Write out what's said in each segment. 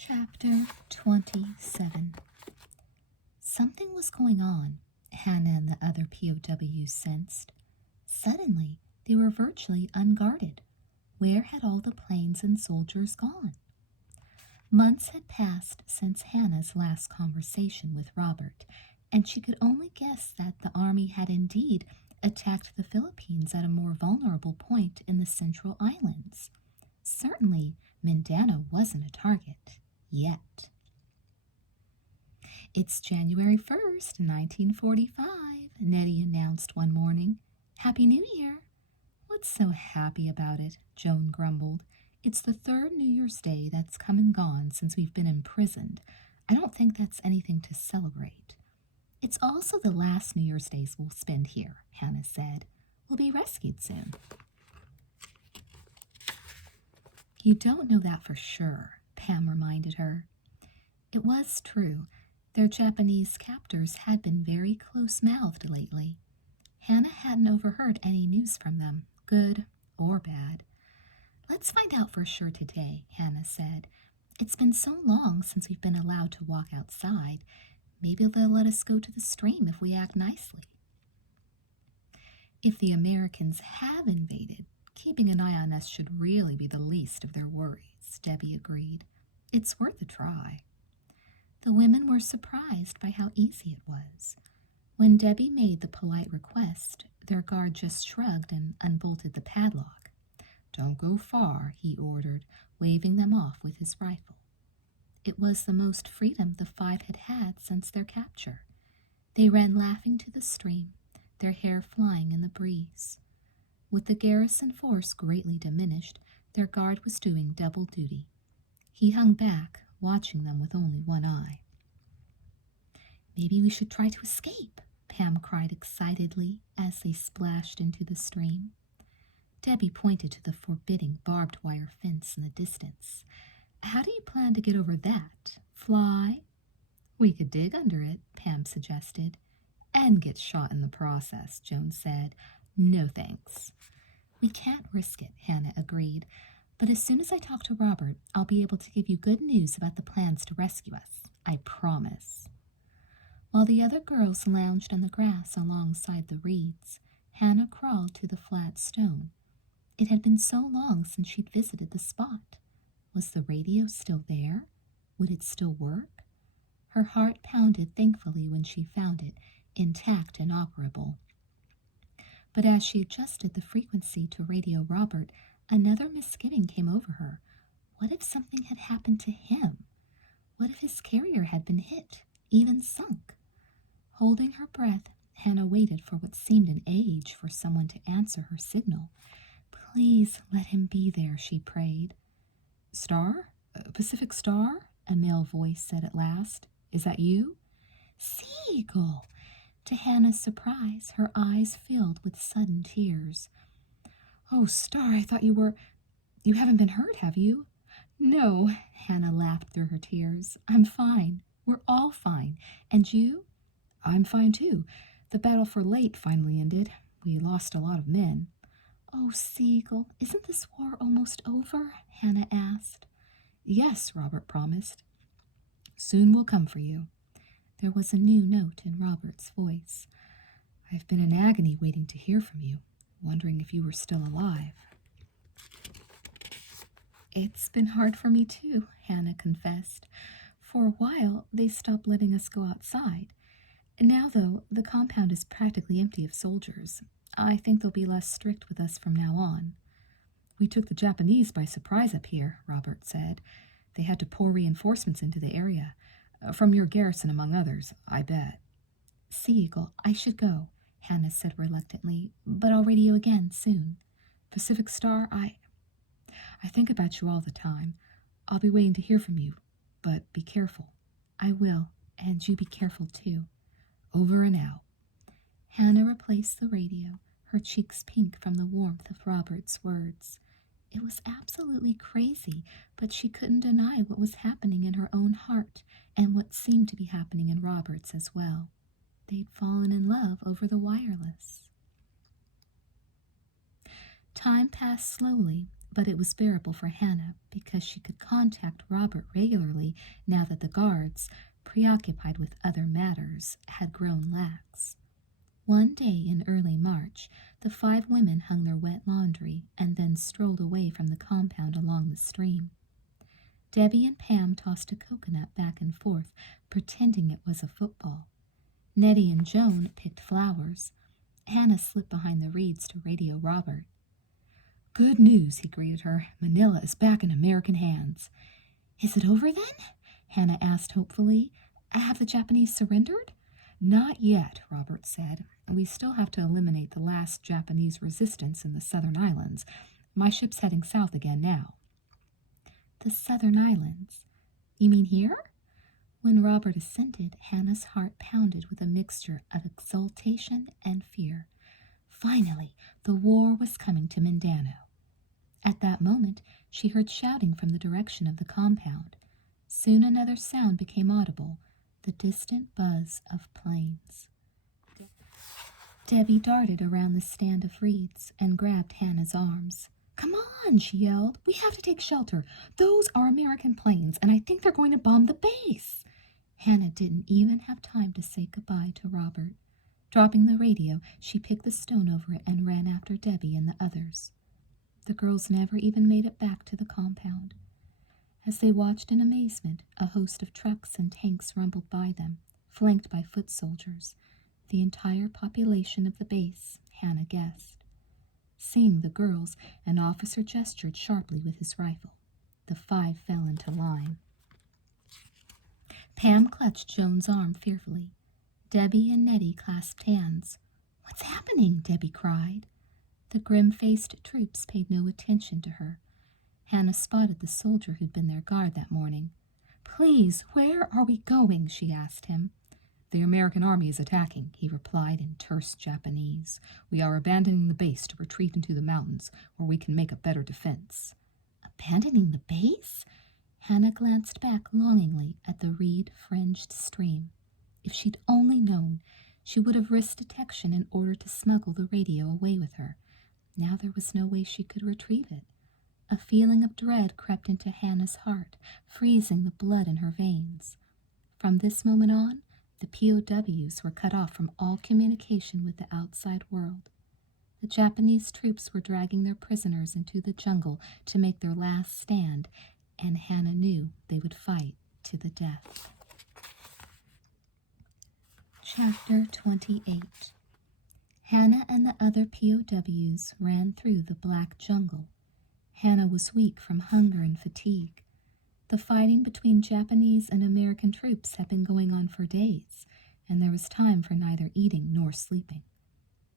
Chapter 27. Something was going on, Hannah and the other POWs sensed. Suddenly, they were virtually unguarded. Where had all the planes and soldiers gone? Months had passed since Hannah's last conversation with Robert, and she could only guess that the army had indeed attacked the Philippines at a more vulnerable point in the Central Islands. Certainly, Mindanao wasn't a target. Yet. "It's January 1st, 1945, Nettie announced one morning. "Happy New Year." "What's so happy about it?" Joan grumbled. "It's the third New Year's Day that's come and gone since we've been imprisoned. I don't think that's anything to celebrate." "It's also the last New Year's Days we'll spend here," Hannah said. "We'll be rescued soon." "You don't know that for sure," Pam reminded her. It was true. Their Japanese captors had been very close-mouthed lately. Hannah hadn't overheard any news from them, good or bad. "Let's find out for sure today," Hannah said. "It's been so long since we've been allowed to walk outside. Maybe they'll let us go to the stream if we act nicely." "If the Americans have invaded, keeping an eye on us should really be the least of their worries," Debbie agreed. "It's worth a try." The women were surprised by how easy it was. When Debbie made the polite request, their guard just shrugged and unbolted the padlock. "Don't go far," he ordered, waving them off with his rifle. It was the most freedom the five had had since their capture. They ran laughing to the stream, their hair flying in the breeze. With the garrison force greatly diminished, their guard was doing double duty. He hung back, watching them with only one eye. "Maybe we should try to escape," Pam cried excitedly as they splashed into the stream. Debbie pointed to the forbidding barbed wire fence in the distance. "How do you plan to get over that? Fly?" "We could dig under it," Pam suggested. "And get shot in the process," Joan said. "No thanks." "We can't risk it," Hannah agreed. "But as soon as I talk to Robert, I'll be able to give you good news about the plans to rescue us. I promise." While the other girls lounged on the grass alongside the reeds, Hannah crawled to the flat stone. It had been so long since she'd visited the spot. Was the radio still there? Would it still work? Her heart pounded thankfully when she found it, intact and operable. But as she adjusted the frequency to radio Robert, another misgiving came over her. What if something had happened to him? What if his carrier had been hit, even sunk? Holding her breath, Hannah waited for what seemed an age for someone to answer her signal. "Please let him be there," she prayed. "Star? Pacific Star?" a male voice said at last. "Is that you?" "Seagull!" To Hannah's surprise, her eyes filled with sudden tears. "Oh, Star, I thought you haven't been hurt, have you?" "No," Hannah laughed through her tears. "I'm fine. We're all fine. And you?" "I'm fine, too. The battle for Leyte finally ended. We lost a lot of men." "Oh, Seagull, isn't this war almost over?" Hannah asked. "Yes," Robert promised. "Soon we'll come for you." There was a new note in Robert's voice. "I've been in agony waiting to hear from you, wondering if you were still alive." "It's been hard for me too," Hannah confessed. "For a while, they stopped letting us go outside. Now, though, the compound is practically empty of soldiers. I think they'll be less strict with us from now on." "We took the Japanese by surprise up here," Robert said. "They had to pour reinforcements into the area. From your garrison, among others, I bet." "Sea-Eagle, I should go," Hannah said reluctantly, "but I'll radio again soon." "Pacific Star, I think about you all the time. I'll be waiting to hear from you, but be careful." "I will, and you be careful too." "Over and out." Hannah replaced the radio, her cheeks pink from the warmth of Robert's words. It was absolutely crazy, but she couldn't deny what was happening in her own heart and what seemed to be happening in Robert's as well. They'd fallen in love over the wireless. Time passed slowly, but it was bearable for Hannah because she could contact Robert regularly now that the guards, preoccupied with other matters, had grown lax. One day in early March, the 5 women hung their wet laundry and then strolled away from the compound along the stream. Debbie and Pam tossed a coconut back and forth, pretending it was a football. Nettie and Joan picked flowers. Hannah slipped behind the reeds to radio Robert. "Good news," he greeted her. "Manila is back in American hands." "Is it over then?" Hannah asked hopefully. "Have the Japanese surrendered?" "Not yet," Robert said. "We still have to eliminate the last Japanese resistance in the southern islands. My ship's heading south again now." "The southern islands? You mean here?" When Robert assented, Hannah's heart pounded with a mixture of exultation and fear. Finally, the war was coming to Mindanao. At that moment, she heard shouting from the direction of the compound. Soon another sound became audible, the distant buzz of planes. Debbie darted around the stand of reeds and grabbed Hannah's arms. "Come on," she yelled. "We have to take shelter. Those are American planes, and I think they're going to bomb the base." Hannah didn't even have time to say goodbye to Robert. Dropping the radio, she picked the stone over it and ran after Debbie and the others. The girls never even made it back to the compound. As they watched in amazement, a host of trucks and tanks rumbled by them, flanked by foot soldiers. The entire population of the base, Hannah guessed. Seeing the girls, an officer gestured sharply with his rifle. The 5 fell into line. Pam clutched Joan's arm fearfully. Debbie and Nettie clasped hands. "What's happening?" Debbie cried. The grim-faced troops paid no attention to her. Hannah spotted the soldier who'd been their guard that morning. "Please, where are we going?" she asked him. "The American army is attacking," he replied in terse Japanese. "We are abandoning the base to retreat into the mountains, where we can make a better defense." "Abandoning the base?" Hannah glanced back longingly at the reed-fringed stream. If she'd only known, she would have risked detection in order to smuggle the radio away with her. Now there was no way she could retrieve it. A feeling of dread crept into Hannah's heart, freezing the blood in her veins. From this moment on, the POWs were cut off from all communication with the outside world. The Japanese troops were dragging their prisoners into the jungle to make their last stand, and Hannah knew they would fight to the death. Chapter 28. Hannah and the other POWs ran through the black jungle. Hannah was weak from hunger and fatigue. The fighting between Japanese and American troops had been going on for days, and there was time for neither eating nor sleeping.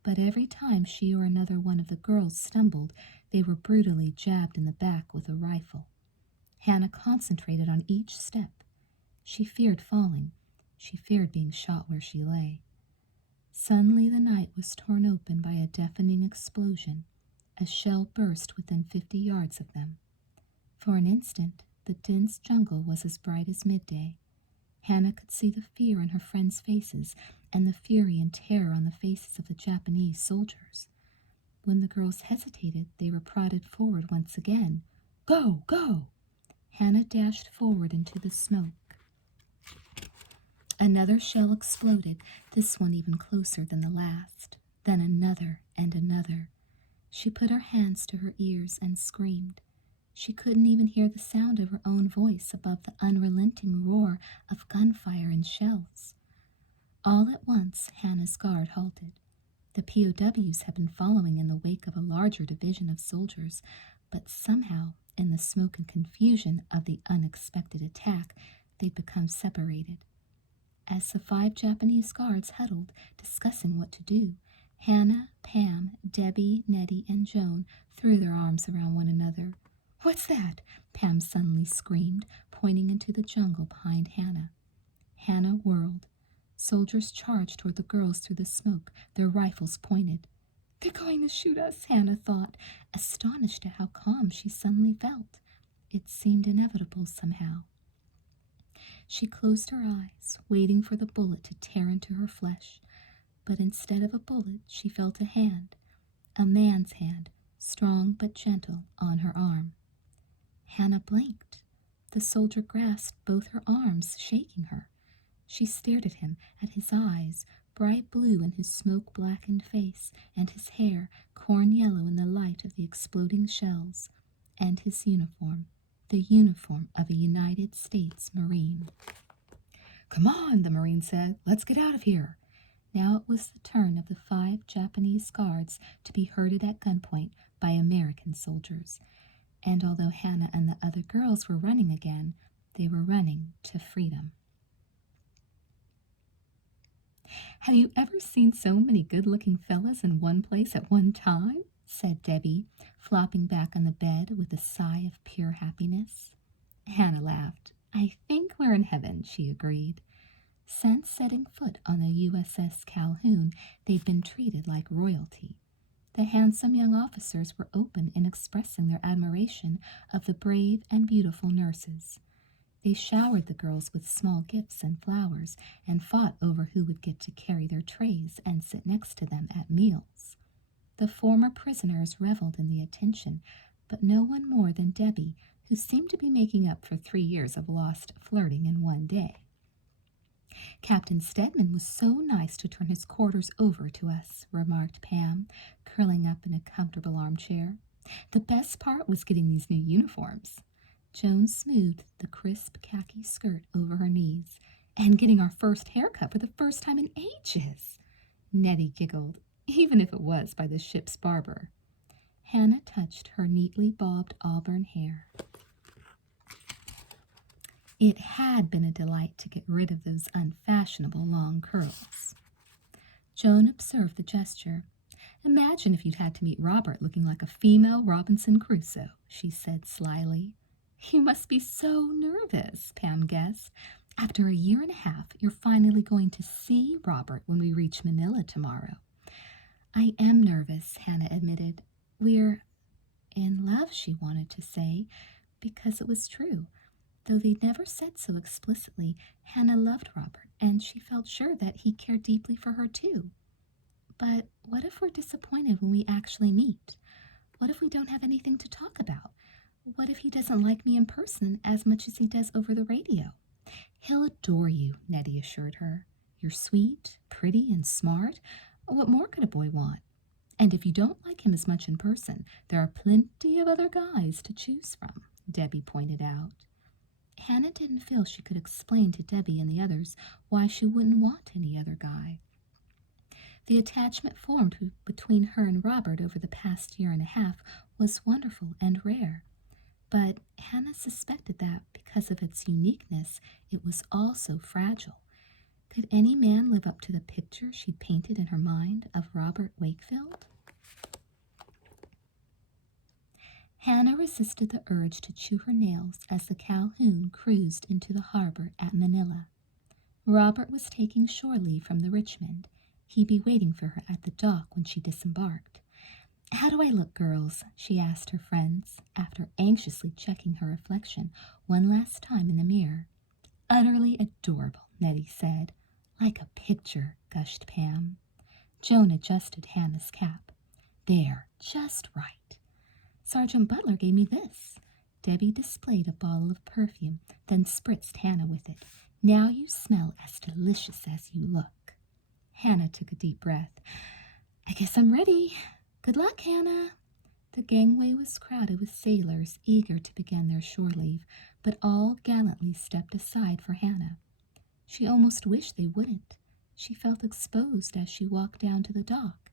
But every time she or another one of the girls stumbled, they were brutally jabbed in the back with a rifle. Hannah concentrated on each step. She feared falling. She feared being shot where she lay. Suddenly the night was torn open by a deafening explosion. A shell burst within 50 yards of them. For an instant, the dense jungle was as bright as midday. Hannah could see the fear in her friends' faces and the fury and terror on the faces of the Japanese soldiers. When the girls hesitated, they were prodded forward once again. "Go, go!" Hannah dashed forward into the smoke. Another shell exploded, this one even closer than the last. Then another and another. She put her hands to her ears and screamed. She couldn't even hear the sound of her own voice above the unrelenting roar of gunfire and shells. All at once, Hannah's guard halted. The POWs had been following in the wake of a larger division of soldiers, but somehow, in the smoke and confusion of the unexpected attack, they'd become separated. As the 5 Japanese guards huddled, discussing what to do, Hannah, Pam, Debbie, Nettie, and Joan threw their arms around one another. "What's that?" Pam suddenly screamed, pointing into the jungle behind Hannah. Hannah whirled. Soldiers charged toward the girls through the smoke, their rifles pointed. "They're going to shoot us," Hannah thought, astonished at how calm she suddenly felt. It seemed inevitable somehow. She closed her eyes, waiting for the bullet to tear into her flesh. But instead of a bullet, she felt a hand, a man's hand, strong but gentle, on her arm. Hannah blinked. The soldier grasped both her arms, shaking her. She stared at him, at his eyes, bright blue in his smoke-blackened face, and his hair, corn yellow in the light of the exploding shells, and his uniform, the uniform of a United States Marine. "Come on," the Marine said. "Let's get out of here." Now it was the turn of the 5 Japanese guards to be herded at gunpoint by American soldiers. And although Hannah and the other girls were running again, they were running to freedom. "Have you ever seen so many good-looking fellas in one place at one time?" said Debbie, flopping back on the bed with a sigh of pure happiness. Hannah laughed. "I think we're in heaven," she agreed. Since setting foot on the USS Calhoun, they'd been treated like royalty. The handsome young officers were open in expressing their admiration of the brave and beautiful nurses. They showered the girls with small gifts and flowers and fought over who would get to carry their trays and sit next to them at meals. The former prisoners reveled in the attention, but no one more than Debbie, who seemed to be making up for 3 years of lost flirting in one day. "Captain Stedman was so nice to turn his quarters over to us," remarked Pam, curling up in a comfortable armchair. "The best part was getting these new uniforms." Joan smoothed the crisp khaki skirt over her knees. "And getting our first haircut for the first time in ages." Nettie giggled, even if it was by the ship's barber. Hannah touched her neatly bobbed auburn hair. It had been a delight to get rid of those unfashionable long curls. Joan observed the gesture. "Imagine if you'd had to meet Robert looking like a female Robinson Crusoe," she said slyly. "You must be so nervous," Pam guessed. "After a year and a half, you're finally going to see Robert when we reach Manila tomorrow." "I am nervous," Hannah admitted. "We're in love," she wanted to say, because it was true. Though they'd never said so explicitly, Hannah loved Robert, and she felt sure that he cared deeply for her too. But what if we're disappointed when we actually meet? What if we don't have anything to talk about? What if he doesn't like me in person as much as he does over the radio? "He'll adore you," Nettie assured her. "You're sweet, pretty, and smart. What more could a boy want? And if you don't like him as much in person, there are plenty of other guys to choose from," Debbie pointed out. Hannah didn't feel she could explain to Debbie and the others why she wouldn't want any other guy. The attachment formed between her and Robert over the past year and a half was wonderful and rare. But Hannah suspected that because of its uniqueness, it was also fragile. Could any man live up to the picture she'd painted in her mind of Robert Wakefield? Hannah resisted the urge to chew her nails as the Calhoun cruised into the harbor at Manila. Robert was taking shore leave from the Richmond. He'd be waiting for her at the dock when she disembarked. "How do I look, girls?" she asked her friends, after anxiously checking her reflection one last time in the mirror. "Utterly adorable," Nettie said. "Like a picture," gushed Pam. Joan adjusted Hannah's cap. "There, just right. Sergeant Butler gave me this." Debbie displayed a bottle of perfume, then spritzed Hannah with it. "Now you smell as delicious as you look." Hannah took a deep breath. "I guess I'm ready. Good luck, Hannah." The gangway was crowded with sailors eager to begin their shore leave, but all gallantly stepped aside for Hannah. She almost wished they wouldn't. She felt exposed as she walked down to the dock.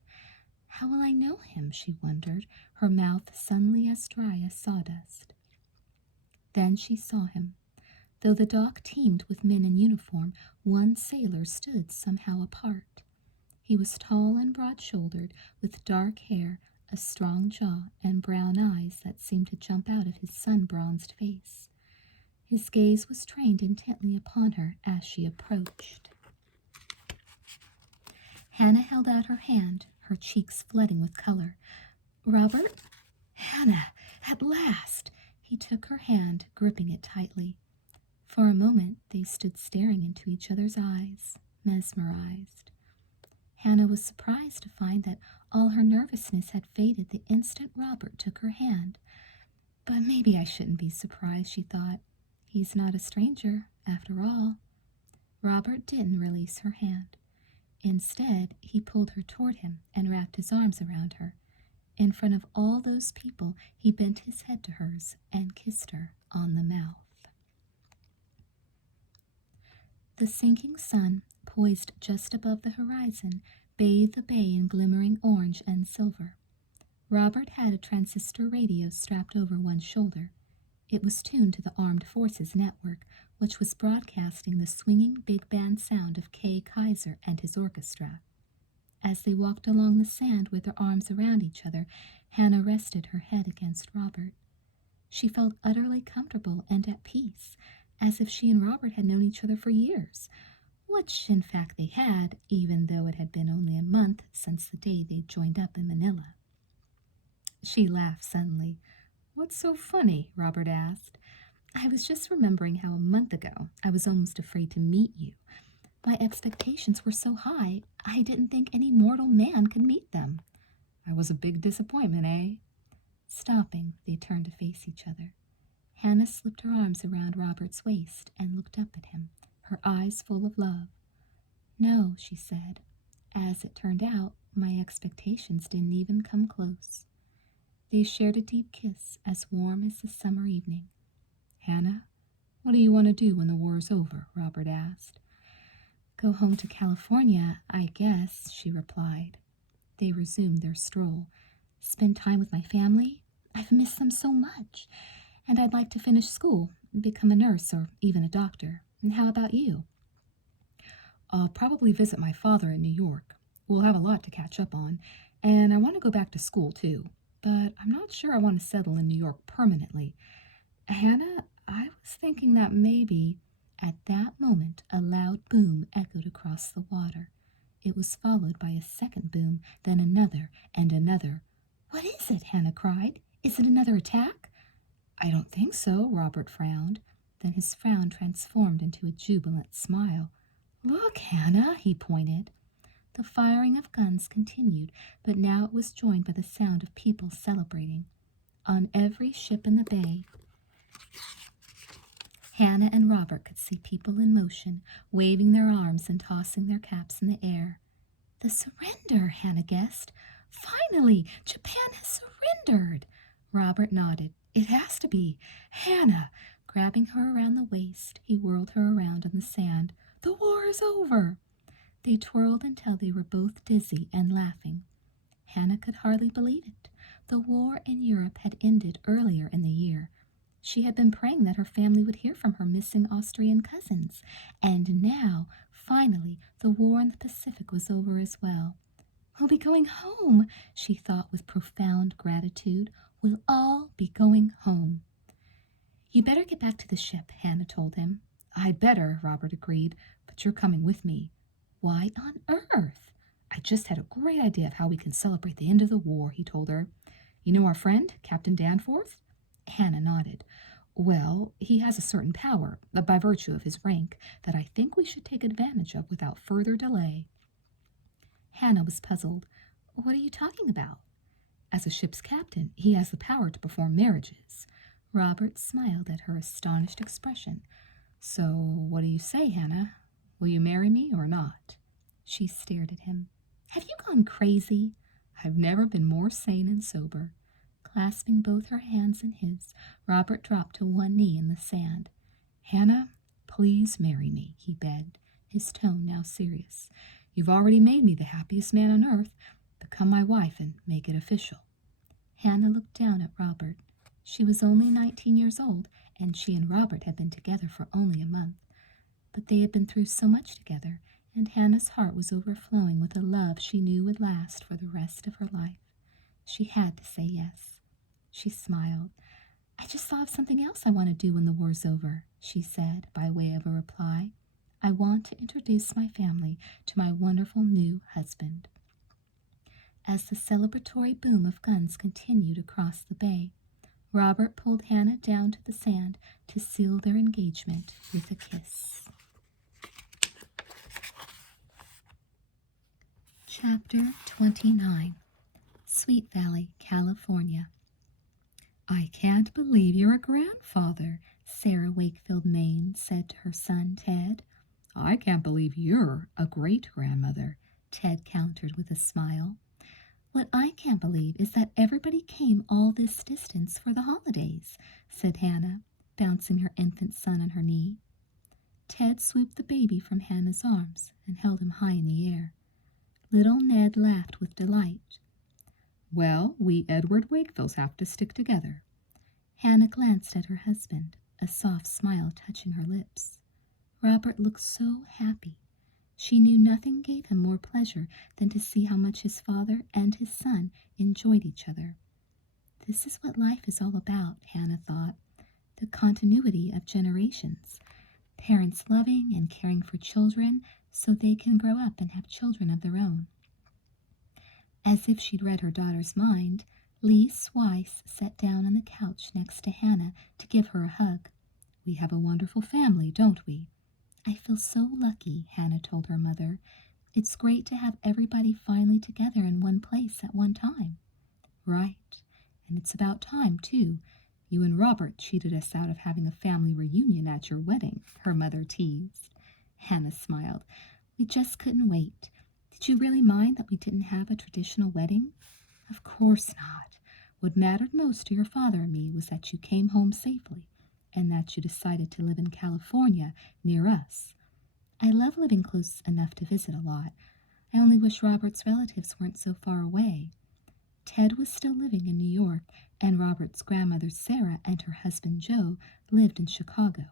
"How will I know him?" she wondered, her mouth suddenly as dry as sawdust. Then she saw him. Though the dock teemed with men in uniform, one sailor stood somehow apart. He was tall and broad-shouldered, with dark hair, a strong jaw, and brown eyes that seemed to jump out of his sun-bronzed face. His gaze was trained intently upon her as she approached. Hannah held out her hand, her cheeks flooding with color. "Robert?" "Hannah, at last!" He took her hand, gripping it tightly. For a moment they stood staring into each other's eyes, mesmerized. Hannah was surprised to find that All her nervousness had faded the instant Robert took her hand. But maybe I shouldn't be surprised, she thought. He's not a stranger, after all. Robert didn't release her hand. Instead, he pulled her toward him and wrapped his arms around her. In front of all those people, he bent his head to hers and kissed her on the mouth. The sinking sun, poised just above the horizon, bathed the bay in glimmering orange and silver. Robert had a transistor radio strapped over one shoulder. It was tuned to the Armed Forces Network, which was broadcasting the swinging big band sound of Kay Kaiser and his orchestra. As they walked along the sand with their arms around each other, Hannah rested her head against Robert. She felt utterly comfortable and at peace, as if she and Robert had known each other for years, which in fact they had, even though it had been only a month since the day they joined up in Manila. She laughed suddenly. "What's so funny?" Robert asked. "I was just remembering how a month ago I was almost afraid to meet you. My expectations were so high, I didn't think any mortal man could meet them." "I was a big disappointment, eh?" Stopping, they turned to face each other. Hannah slipped her arms around Robert's waist and looked up at him, her eyes full of love. "No," she said. "As it turned out, my expectations didn't even come close." They shared a deep kiss as warm as the summer evening. "Hannah, what do you want to do when the war's over?" Robert asked. "Go home to California, I guess," she replied. They resumed their stroll. "Spend time with my family? I've missed them so much. And I'd like to finish school, become a nurse or even a doctor. And how about you?" "I'll probably visit my father in New York. We'll have a lot to catch up on. And I want to go back to school, too. But I'm not sure I want to settle in New York permanently. Hannah, I was thinking that maybe—" At that moment, a loud boom echoed across the water. It was followed by a second boom, then another and another. "What is it?" Hannah cried. "Is it another attack?" "I don't think so," Robert frowned. Then his frown transformed into a jubilant smile. "Look, Hannah," he pointed. The firing of guns continued, but now it was joined by the sound of people celebrating. On every ship in the bay, Hannah and Robert could see people in motion, waving their arms and tossing their caps in the air. "The surrender," Hannah guessed. "Finally, Japan has surrendered." Robert nodded. "It has to be. Hannah!" Grabbing her around the waist, he whirled her around on the sand. "The war is over." They twirled until they were both dizzy and laughing. Hannah could hardly believe it. The war in Europe had ended earlier in the year. She had been praying that her family would hear from her missing Austrian cousins. And now, finally, the war in the Pacific was over as well. "We'll be going home," she thought with profound gratitude. "We'll all be going home." "You better get back to the ship," Hannah told him. "I'd better," Robert agreed, "but you're coming with me." "Why on earth?" "I just had a great idea of how we can celebrate the end of the war," he told her. "You know our friend, Captain Danforth?" Hannah nodded. "Well, he has a certain power, by virtue of his rank, that I think we should take advantage of without further delay." Hannah was puzzled. "What are you talking about?" "As a ship's captain, he has the power to perform marriages." Robert smiled at her astonished expression. "So, what do you say, Hannah? Will you marry me or not?" She stared at him. "Have you gone crazy?" "I've never been more sane and sober." Clasping both her hands in his, Robert dropped to one knee in the sand. "Hannah, please marry me," he begged, his tone now serious. "You've already made me the happiest man on earth. Become my wife and make it official." Hannah looked down at Robert. She was only 19 years old, and she and Robert had been together for only a month. But they had been through so much together, and Hannah's heart was overflowing with a love she knew would last for the rest of her life. She had to say yes. She smiled. "I just thought of something else I want to do when the war's over," she said, by way of a reply. "I want to introduce my family to my wonderful new husband." As the celebratory boom of guns continued across the bay, Robert pulled Hannah down to the sand to seal their engagement with a kiss. Chapter 29. Sweet Valley, California. I can't believe you're a grandfather, Sarah Wakefield Maine said to her son Ted. I can't believe you're a great-grandmother, Ted countered with a smile. What I can't believe is that everybody came all this distance for the holidays, said Hannah, bouncing her infant son on her knee. Ted swooped the baby from Hannah's arms and held him high in the air. Little Ned laughed with delight. Well, we Edward Wakefields have to stick together. Hannah glanced at her husband, a soft smile touching her lips. Robert looked so happy. She knew nothing gave him more pleasure than to see how much his father and his son enjoyed each other. This is what life is all about, Hannah thought, the continuity of generations, parents loving and caring for children so they can grow up and have children of their own. As if she'd read her daughter's mind, Lee Weiss sat down on the couch next to Hannah to give her a hug. We have a wonderful family, don't we? I feel so lucky, Hannah told her mother. It's great to have everybody finally together in one place at one time. Right, and it's about time, too. You and Robert cheated us out of having a family reunion at your wedding, her mother teased. Hannah smiled. We just couldn't wait. Did you really mind that we didn't have a traditional wedding? Of course not. What mattered most to your father and me was that you came home safely, and that you decided to live in California near us. I love living close enough to visit a lot. I only wish Robert's relatives weren't so far away. Ted was still living in New York, and Robert's grandmother Sarah and her husband Joe lived in Chicago.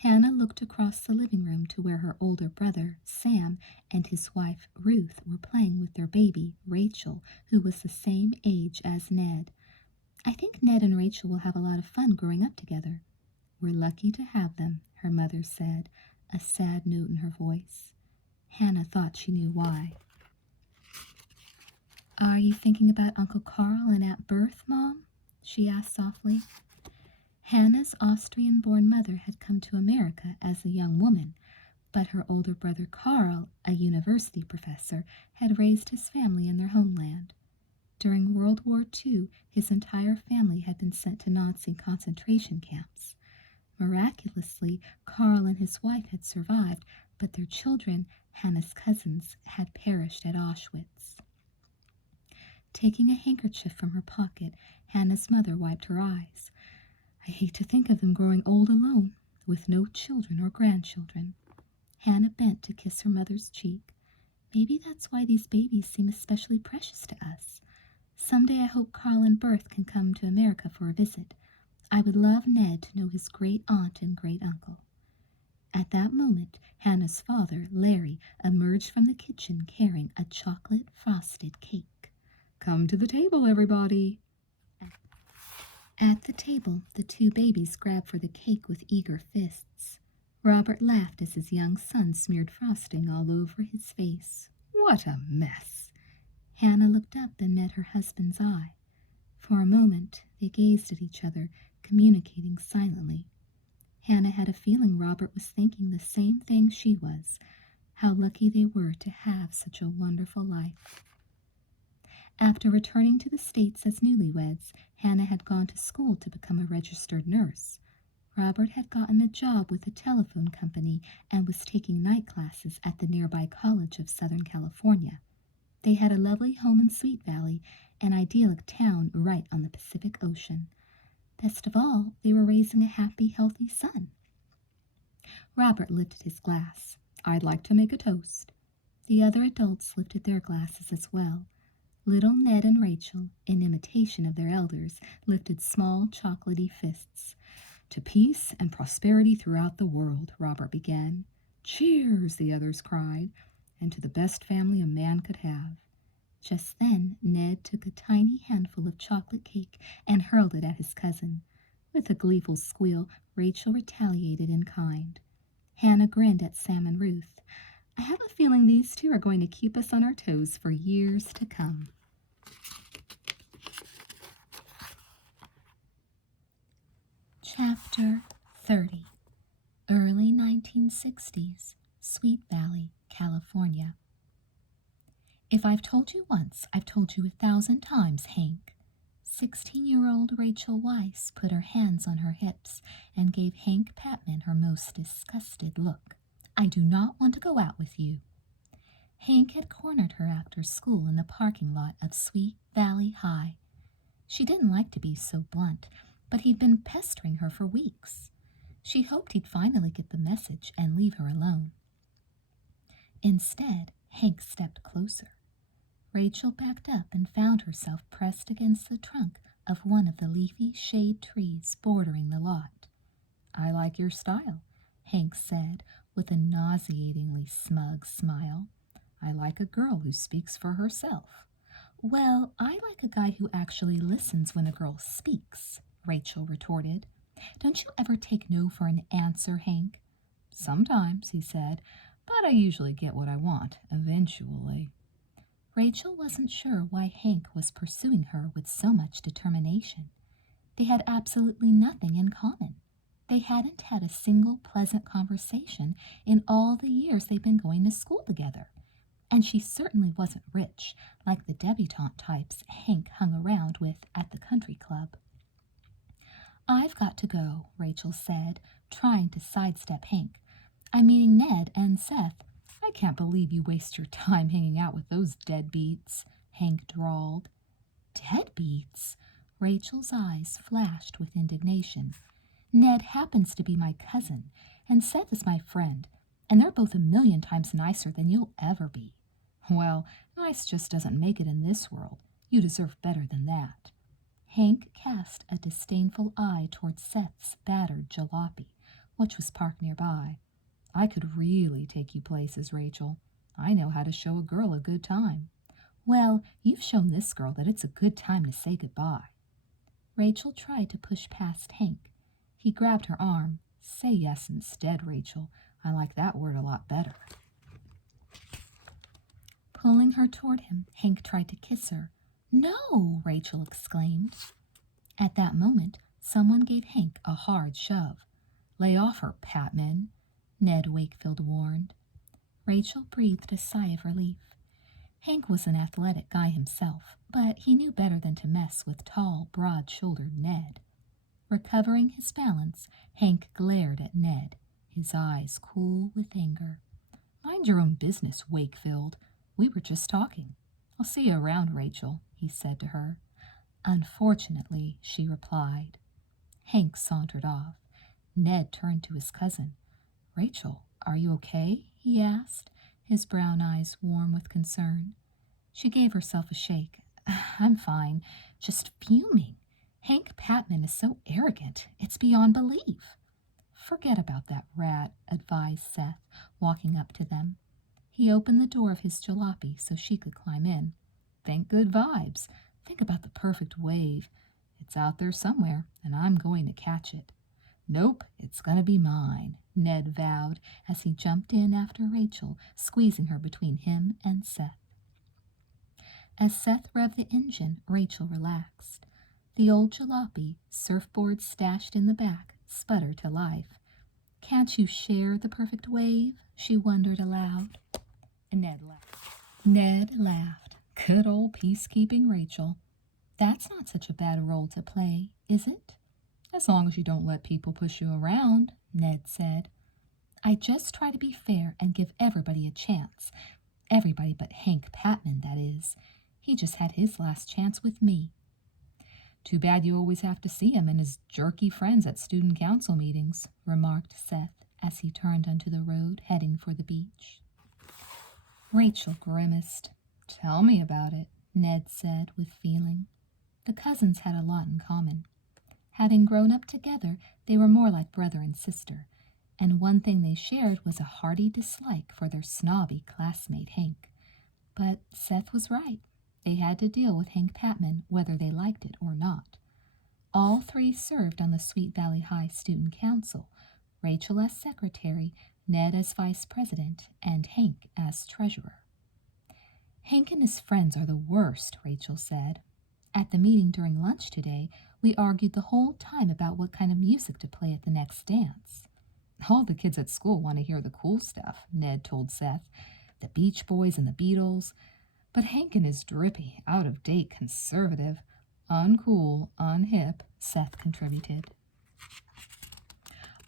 Hannah looked across the living room to where her older brother, Sam, and his wife, Ruth, were playing with their baby, Rachel, who was the same age as Ned. I think Ned and Rachel will have a lot of fun growing up together. We're lucky to have them, her mother said, a sad note in her voice. Hannah thought she knew why. Are you thinking about Uncle Carl and Aunt Berthe, Mom? She asked softly. Hannah's Austrian-born mother had come to America as a young woman, but her older brother Carl, a university professor, had raised his family in their homeland. During World War II, his entire family had been sent to Nazi concentration camps. Miraculously, Carl and his wife had survived, but their children, Hannah's cousins, had perished at Auschwitz. Taking a handkerchief from her pocket, Hannah's mother wiped her eyes. I hate to think of them growing old alone, with no children or grandchildren. Hannah bent to kiss her mother's cheek. Maybe that's why these babies seem especially precious to us. Someday I hope Carl and Berthe can come to America for a visit. I would love Ned to know his great-aunt and great-uncle. At that moment, Hannah's father, Larry, emerged from the kitchen carrying a chocolate-frosted cake. Come to the table, everybody. At the table, the two babies grabbed for the cake with eager fists. Robert laughed as his young son smeared frosting all over his face. What a mess! Hannah looked up and met her husband's eye. For a moment, they gazed at each other, communicating silently. Hannah had a feeling Robert was thinking the same thing she was, how lucky they were to have such a wonderful life. After returning to the States as newlyweds, Hannah had gone to school to become a registered nurse. Robert had gotten a job with a telephone company and was taking night classes at the nearby College of Southern California. They had a lovely home in Sweet Valley, an idyllic town right on the Pacific Ocean. Best of all, they were raising a happy, healthy son. Robert lifted his glass. I'd like to make a toast. The other adults lifted their glasses as well. Little Ned and Rachel, in imitation of their elders, lifted small chocolatey fists. To peace and prosperity throughout the world, Robert began. Cheers, the others cried, and to the best family a man could have. Just then, Ned took a tiny handful of chocolate cake and hurled it at his cousin. With a gleeful squeal, Rachel retaliated in kind. Hannah grinned at Sam and Ruth. I have a feeling these two are going to keep us on our toes for years to come. Chapter 30. Early 1960s, Sweet Valley, California. If I've told you once, I've told you 1,000 times, Hank. 16-year-old Rachel Weiss put her hands on her hips and gave Hank Patman her most disgusted look. I do not want to go out with you. Hank had cornered her after school in the parking lot of Sweet Valley High. She didn't like to be so blunt, but he'd been pestering her for weeks. She hoped he'd finally get the message and leave her alone. Instead, Hank stepped closer. Rachel backed up and found herself pressed against the trunk of one of the leafy shade trees bordering the lot. I like your style, Hank said with a nauseatingly smug smile. I like a girl who speaks for herself. Well, I like a guy who actually listens when a girl speaks, Rachel retorted. Don't you ever take no for an answer, Hank? Sometimes, he said, but I usually get what I want, eventually. Rachel wasn't sure why Hank was pursuing her with so much determination. They had absolutely nothing in common. They hadn't had a single pleasant conversation in all the years they'd been going to school together. And she certainly wasn't rich, like the debutante types Hank hung around with at the country club. I've got to go, Rachel said, trying to sidestep Hank. I'm meeting Ned and Seth. I can't believe you waste your time hanging out with those deadbeats, Hank drawled. Deadbeats? Rachel's eyes flashed with indignation. Ned happens to be my cousin, and Seth is my friend, and they're both 1,000,000 times nicer than you'll ever be. Well, nice just doesn't make it in this world. You deserve better than that. Hank cast a disdainful eye toward Seth's battered jalopy, which was parked nearby. I could really take you places, Rachel. I know how to show a girl a good time. Well, you've shown this girl that it's a good time to say goodbye. Rachel tried to push past Hank. He grabbed her arm. Say yes instead, Rachel. I like that word a lot better. Pulling her toward him, Hank tried to kiss her. No, Rachel exclaimed. At that moment, someone gave Hank a hard shove. Lay off her, Patman, Ned Wakefield warned. Rachel breathed a sigh of relief. Hank was an athletic guy himself, but he knew better than to mess with tall, broad-shouldered Ned. Recovering his balance, Hank glared at Ned, his eyes cool with anger. Mind your own business, Wakefield. We were just talking. I'll see you around, Rachel, he said to her. Unfortunately, she replied. Hank sauntered off. Ned turned to his cousin. Rachel, are you okay? He asked, his brown eyes warm with concern. She gave herself a shake. I'm fine, just fuming. Hank Patman is so arrogant, it's beyond belief. Forget about that rat, advised Seth, walking up to them. He opened the door of his jalopy so she could climb in. Think good vibes. Think about the perfect wave. It's out there somewhere, and I'm going to catch it. Nope, it's going to be mine, Ned vowed as he jumped in after Rachel, squeezing her between him and Seth. As Seth revved the engine, Rachel relaxed. The old jalopy, surfboard stashed in the back, sputtered to life. Can't you share the perfect wave? She wondered aloud. Ned laughed. Good old peacekeeping Rachel. That's not such a bad role to play, is it? As long as you don't let people push you around, Ned said. I just try to be fair and give everybody a chance. Everybody but Hank Patman, that is. He just had his last chance with me. Too bad you always have to see him and his jerky friends at student council meetings, remarked Seth as he turned onto the road heading for the beach. Rachel grimaced. Tell me about it, Ned said with feeling. The cousins had a lot in common. Having grown up together, they were more like brother and sister, and one thing they shared was a hearty dislike for their snobby classmate Hank. But Seth was right. They had to deal with Hank Patman whether they liked it or not. All three served on the Sweet Valley High Student Council, Rachel as secretary, Ned as vice president, and Hank as treasurer. Hank and his friends are the worst, Rachel said. At the meeting during lunch today, we argued the whole time about what kind of music to play at the next dance. All the kids at school want to hear the cool stuff, Ned told Seth. The Beach Boys and the Beatles. But Hankin is drippy, out-of-date, conservative, uncool, unhip, Seth contributed.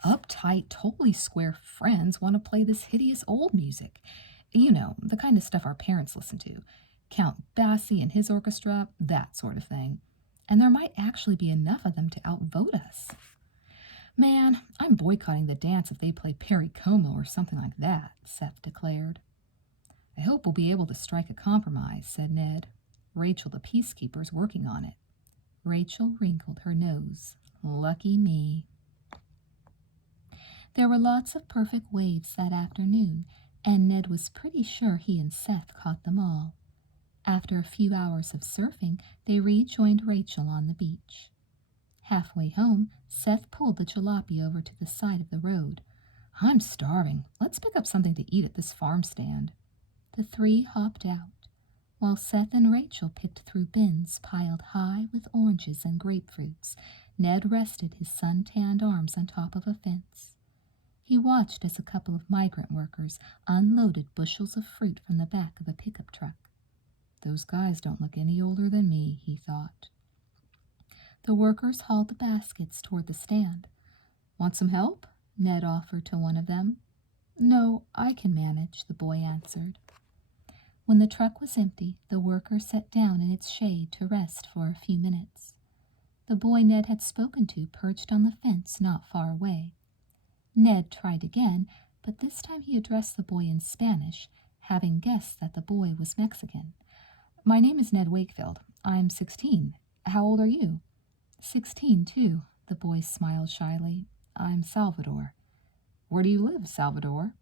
Uptight, totally square friends want to play this hideous old music. You know, the kind of stuff our parents listen to. Count Basie and his orchestra, that sort of thing. And there might actually be enough of them to outvote us. Man, I'm boycotting the dance if they play Perry Como or something like that, Seth declared. I hope we'll be able to strike a compromise, said Ned. Rachel, the peacekeeper's working on it. Rachel wrinkled her nose. Lucky me. There were lots of perfect waves that afternoon, and Ned was pretty sure he and Seth caught them all. After a few hours of surfing, they rejoined Rachel on the beach. Halfway home, Seth pulled the jalopy over to the side of the road. I'm starving. Let's pick up something to eat at this farm stand. The three hopped out, while Seth and Rachel picked through bins piled high with oranges and grapefruits. Ned rested his sun-tanned arms on top of a fence. He watched as a couple of migrant workers unloaded bushels of fruit from the back of a pickup truck. Those guys don't look any older than me, he thought. The workers hauled the baskets toward the stand. Want some help? Ned offered to one of them. No, I can manage, the boy answered. When the truck was empty, the worker sat down in its shade to rest for a few minutes. The boy Ned had spoken to perched on the fence not far away. Ned tried again, but this time he addressed the boy in Spanish, having guessed that the boy was Mexican. My name is Ned Wakefield. I'm 16. How old are you? 16, too, the boy smiled shyly. I'm Salvador. Where do you live, Salvador?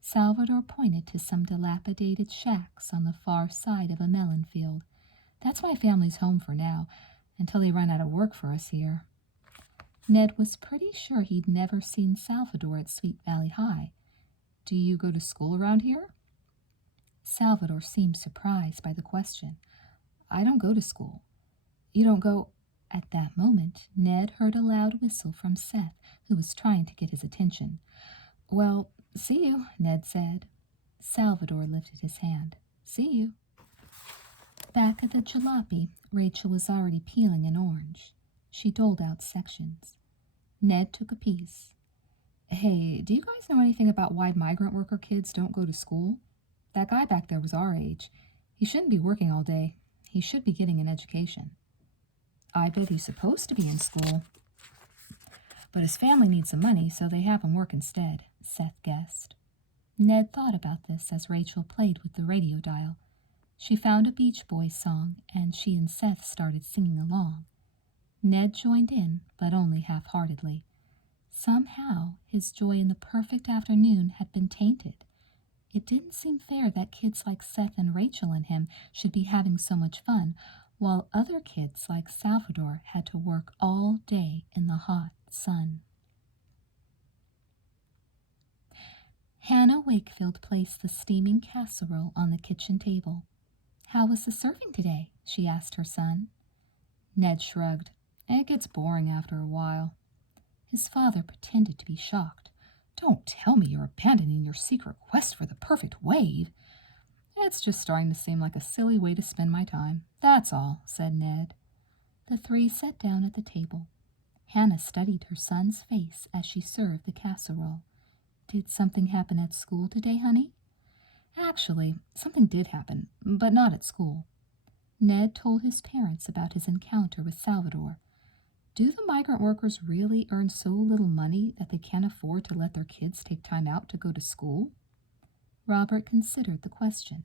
Salvador pointed to some dilapidated shacks on the far side of a melon field. That's my family's home for now, until they run out of work for us here. Ned was pretty sure he'd never seen Salvador at Sweet Valley High. Do you go to school around here? Salvador seemed surprised by the question. I don't go to school. You don't go... At that moment, Ned heard a loud whistle from Seth, who was trying to get his attention. Well, see you, Ned said. Salvador lifted his hand. See you. Back at the jalopy, Rachel was already peeling an orange. She doled out sections. Ned took a piece. Hey, do you guys know anything about why migrant worker kids don't go to school? That guy back there was our age. He shouldn't be working all day. He should be getting an education. I bet he's supposed to be in school. But his family needs some money, so they have him work instead, Seth guessed. Ned thought about this as Rachel played with the radio dial. She found a Beach Boys song, and she and Seth started singing along. Ned joined in, but only half-heartedly. Somehow, his joy in the perfect afternoon had been tainted. It didn't seem fair that kids like Seth and Rachel and him should be having so much fun, while other kids like Salvador had to work all day in the hot sun. Hannah Wakefield placed the steaming casserole on the kitchen table. How was the surfing today? She asked her son. Ned shrugged. It gets boring after a while. His father pretended to be shocked. Don't tell me you're abandoning your secret quest for the perfect wave. It's just starting to seem like a silly way to spend my time. That's all, said Ned. The three sat down at the table. Hannah studied her son's face as she served the casserole. Did something happen at school today, honey? Actually, something did happen, but not at school. Ned told his parents about his encounter with Salvador. Do the migrant workers really earn so little money that they can't afford to let their kids take time out to go to school? Robert considered the question.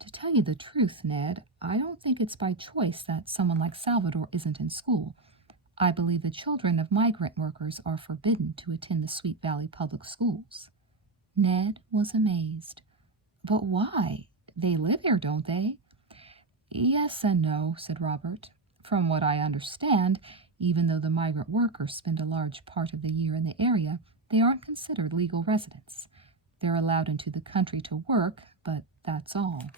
To tell you the truth, Ned, I don't think it's by choice that someone like Salvador isn't in school. I believe the children of migrant workers are forbidden to attend the Sweet Valley Public Schools. Ned was amazed. But why? They live here, don't they? Yes and no, said Robert. From what I understand, even though the migrant workers spend a large part of the year in the area, they aren't considered legal residents. They're allowed into the country to work, but that's all.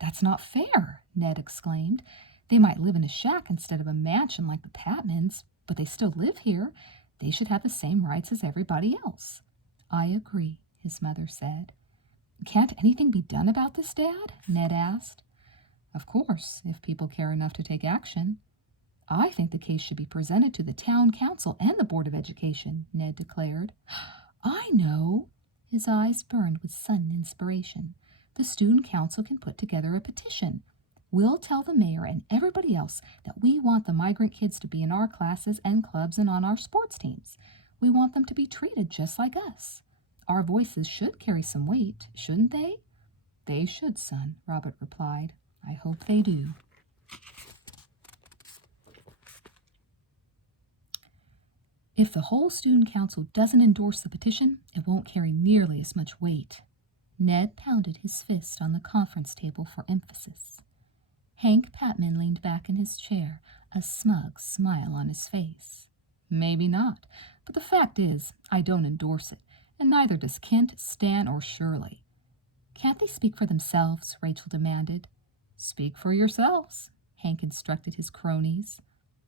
That's not fair, Ned exclaimed. They might live in a shack instead of a mansion like the Patmans, but they still live here. They should have the same rights as everybody else. I agree, his mother said. Can't anything be done about this, Dad? Ned asked. Of course, if people care enough to take action. I think the case should be presented to the town council and the Board of Education, Ned declared. I know. His eyes burned with sudden inspiration. The student council can put together a petition. We'll tell the mayor and everybody else that we want the migrant kids to be in our classes and clubs and on our sports teams. We want them to be treated just like us. Our voices should carry some weight, shouldn't they? They should, son, Robert replied. I hope they do. If the whole student council doesn't endorse the petition, it won't carry nearly as much weight. Ned pounded his fist on the conference table for emphasis. Hank Patman leaned back in his chair, a smug smile on his face. Maybe not, but the fact is, I don't endorse it, and neither does Kent, Stan, or Shirley. Can't they speak for themselves? Rachel demanded. Speak for yourselves, Hank instructed his cronies.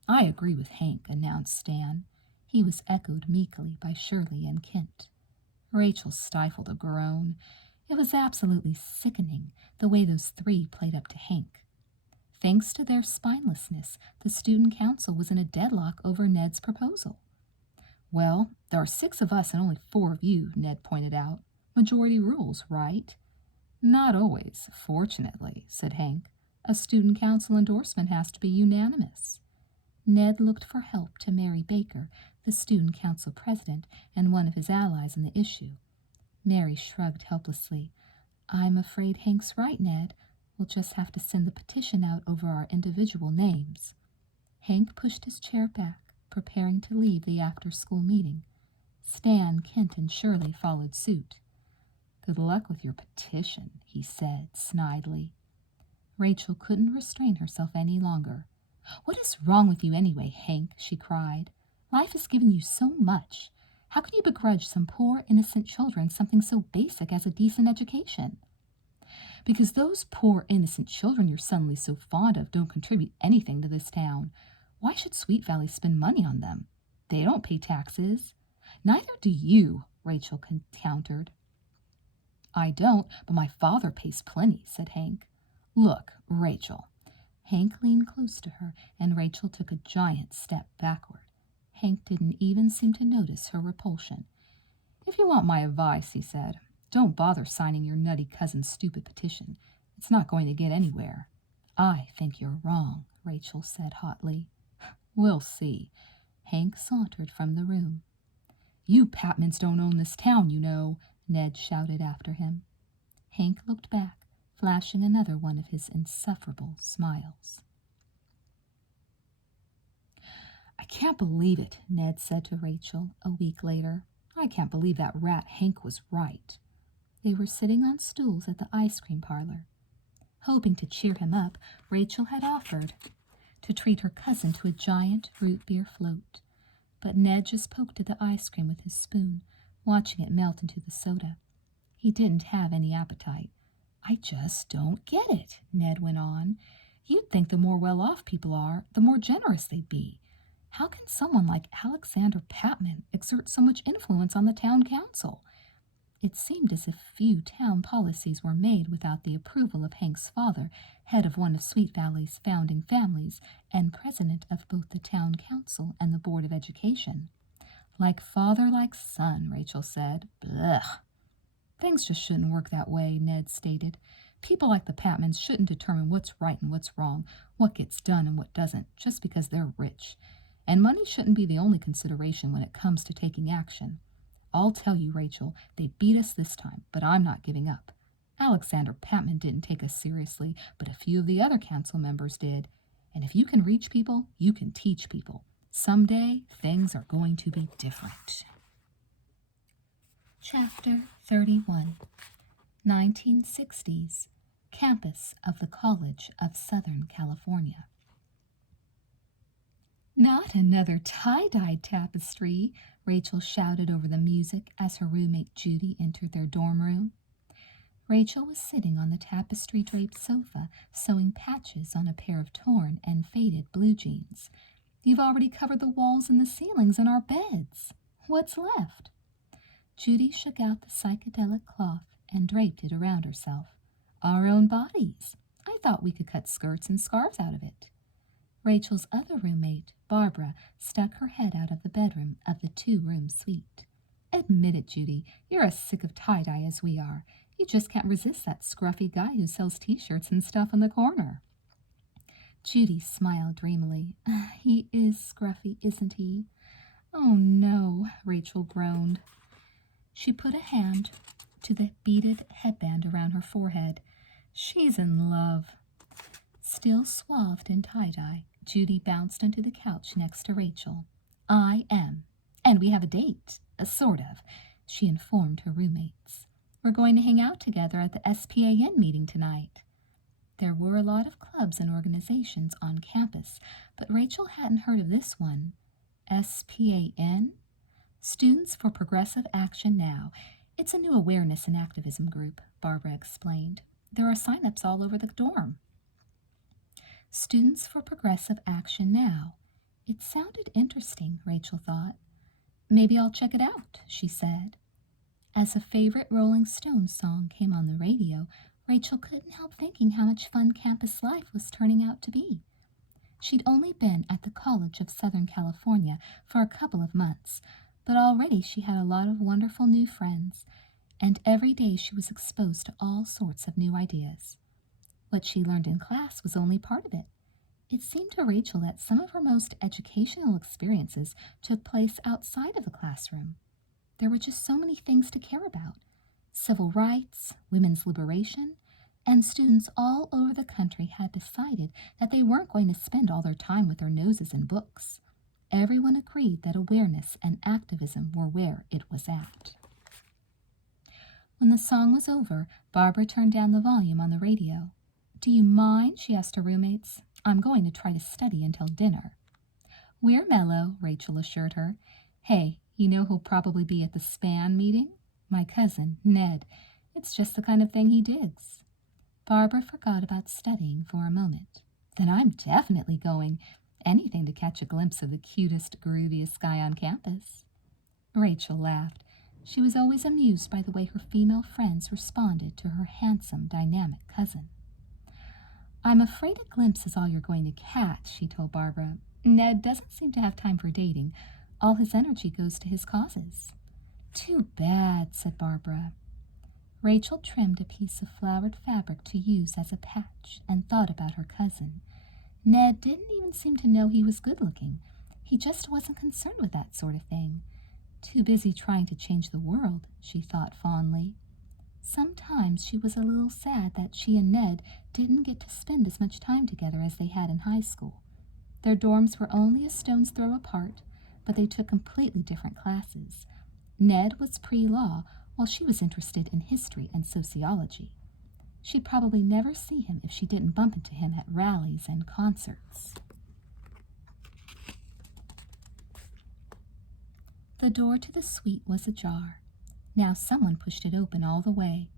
I agree with Hank, announced Stan. He was echoed meekly by Shirley and Kent. Rachel stifled a groan. It was absolutely sickening, the way those three played up to Hank. Thanks to their spinelessness, the student council was in a deadlock over Ned's proposal. Well, there are 6 of us and only 4 of you, Ned pointed out. Majority rules, right? Not always, fortunately, said Hank. A student council endorsement has to be unanimous. Ned looked for help to Mary Baker, the student council president and one of his allies in the issue. Mary shrugged helplessly. I'm afraid Hank's right, Ned. We'll just have to send the petition out over our individual names. Hank pushed his chair back, preparing to leave the after-school meeting. Stan, Kent, and Shirley followed suit. Good luck with your petition, he said snidely. Rachel couldn't restrain herself any longer. What is wrong with you anyway, Hank? She cried. Life has given you so much. How can you begrudge some poor, innocent children something so basic as a decent education? Because those poor, innocent children you're suddenly so fond of don't contribute anything to this town. Why should Sweet Valley spend money on them? They don't pay taxes. Neither do you, Rachel countered. I don't, but my father pays plenty, said Hank. Look, Rachel. Hank leaned close to her, and Rachel took a giant step backward. Hank didn't even seem to notice her repulsion. If you want my advice, he said, don't bother signing your nutty cousin's stupid petition. It's not going to get anywhere. I think you're wrong, Rachel said hotly. We'll see. Hank sauntered from the room. You Patmans don't own this town, you know, Ned shouted after him. Hank looked back, flashing another one of his insufferable smiles. I can't believe it, Ned said to Rachel a week later. I can't believe that rat Hank was right. They were sitting on stools at the ice cream parlor. Hoping to cheer him up, Rachel had offered to treat her cousin to a giant root beer float. But Ned just poked at the ice cream with his spoon, watching it melt into the soda. He didn't have any appetite. I just don't get it, Ned went on. You'd think the more well-off people are, the more generous they'd be. How can someone like Alexander Patman exert so much influence on the town council? It seemed as if few town policies were made without the approval of Hank's father, head of one of Sweet Valley's founding families and president of both the town council and the Board of Education. Like father, like son, Rachel said. Blech. Things just shouldn't work that way, Ned stated. People like the Patmans shouldn't determine what's right and what's wrong, what gets done and what doesn't, just because they're rich. And money shouldn't be the only consideration when it comes to taking action. I'll tell you, Rachel, they beat us this time, but I'm not giving up. Alexander Patman didn't take us seriously, but a few of the other council members did. And if you can reach people, you can teach people. Someday, things are going to be different. Chapter 31, 1960s, Campus of the College of Southern California. Not another tie-dyed tapestry, Rachel shouted over the music as her roommate Judy entered their dorm room. Rachel was sitting on the tapestry-draped sofa, sewing patches on a pair of torn and faded blue jeans. You've already covered the walls and the ceilings in our beds. What's left? Judy shook out the psychedelic cloth and draped it around herself. Our own bodies. I thought we could cut skirts and scarves out of it. Rachel's other roommate, Barbara, stuck her head out of the bedroom of the two-room suite. Admit it, Judy, you're as sick of tie-dye as we are. You just can't resist that scruffy guy who sells T-shirts and stuff on the corner. Judy smiled dreamily. He is scruffy, isn't he? Oh, no, Rachel groaned. She put a hand to the beaded headband around her forehead. She's in love. Still swathed in tie-dye, Judy bounced onto the couch next to Rachel. I am. And we have a date, sort of, she informed her roommates. We're going to hang out together at the SPAN meeting tonight. There were a lot of clubs and organizations on campus, but Rachel hadn't heard of this one. SPAN? Students for Progressive Action Now. It's a new awareness and activism group, Barbara explained. There are sign-ups all over the dorm. Students for Progressive Action Now. It sounded interesting, Rachel thought. Maybe I'll check it out, she said. As a favorite Rolling Stones song came on the radio, Rachel couldn't help thinking how much fun campus life was turning out to be. She'd only been at the College of Southern California for a couple of months, but already she had a lot of wonderful new friends, and every day she was exposed to all sorts of new ideas. What she learned in class was only part of it. It seemed to Rachel that some of her most educational experiences took place outside of the classroom. There were just so many things to care about. Civil rights, women's liberation, and students all over the country had decided that they weren't going to spend all their time with their noses in books. Everyone agreed that awareness and activism were where it was at. When the song was over, Barbara turned down the volume on the radio. Do you mind? She asked her roommates. I'm going to try to study until dinner. We're mellow, Rachel assured her. Hey, you know who'll probably be at the SPAN meeting? My cousin, Ned. It's just the kind of thing he digs. Barbara forgot about studying for a moment. Then I'm definitely going. Anything to catch a glimpse of the cutest, grooviest guy on campus. Rachel laughed. She was always amused by the way her female friends responded to her handsome, dynamic cousin. I'm afraid a glimpse is all you're going to catch, she told Barbara. Ned doesn't seem to have time for dating. All his energy goes to his causes. Too bad, said Barbara. Rachel trimmed a piece of flowered fabric to use as a patch and thought about her cousin. Ned didn't even seem to know he was good-looking. He just wasn't concerned with that sort of thing. Too busy trying to change the world, she thought fondly. Sometimes she was a little sad that she and Ned didn't get to spend as much time together as they had in high school. Their dorms were only a stone's throw apart, but they took completely different classes. Ned was pre-law, while she was interested in history and sociology. She'd probably never see him if she didn't bump into him at rallies and concerts. The door to the suite was ajar. Now someone pushed it open all the way.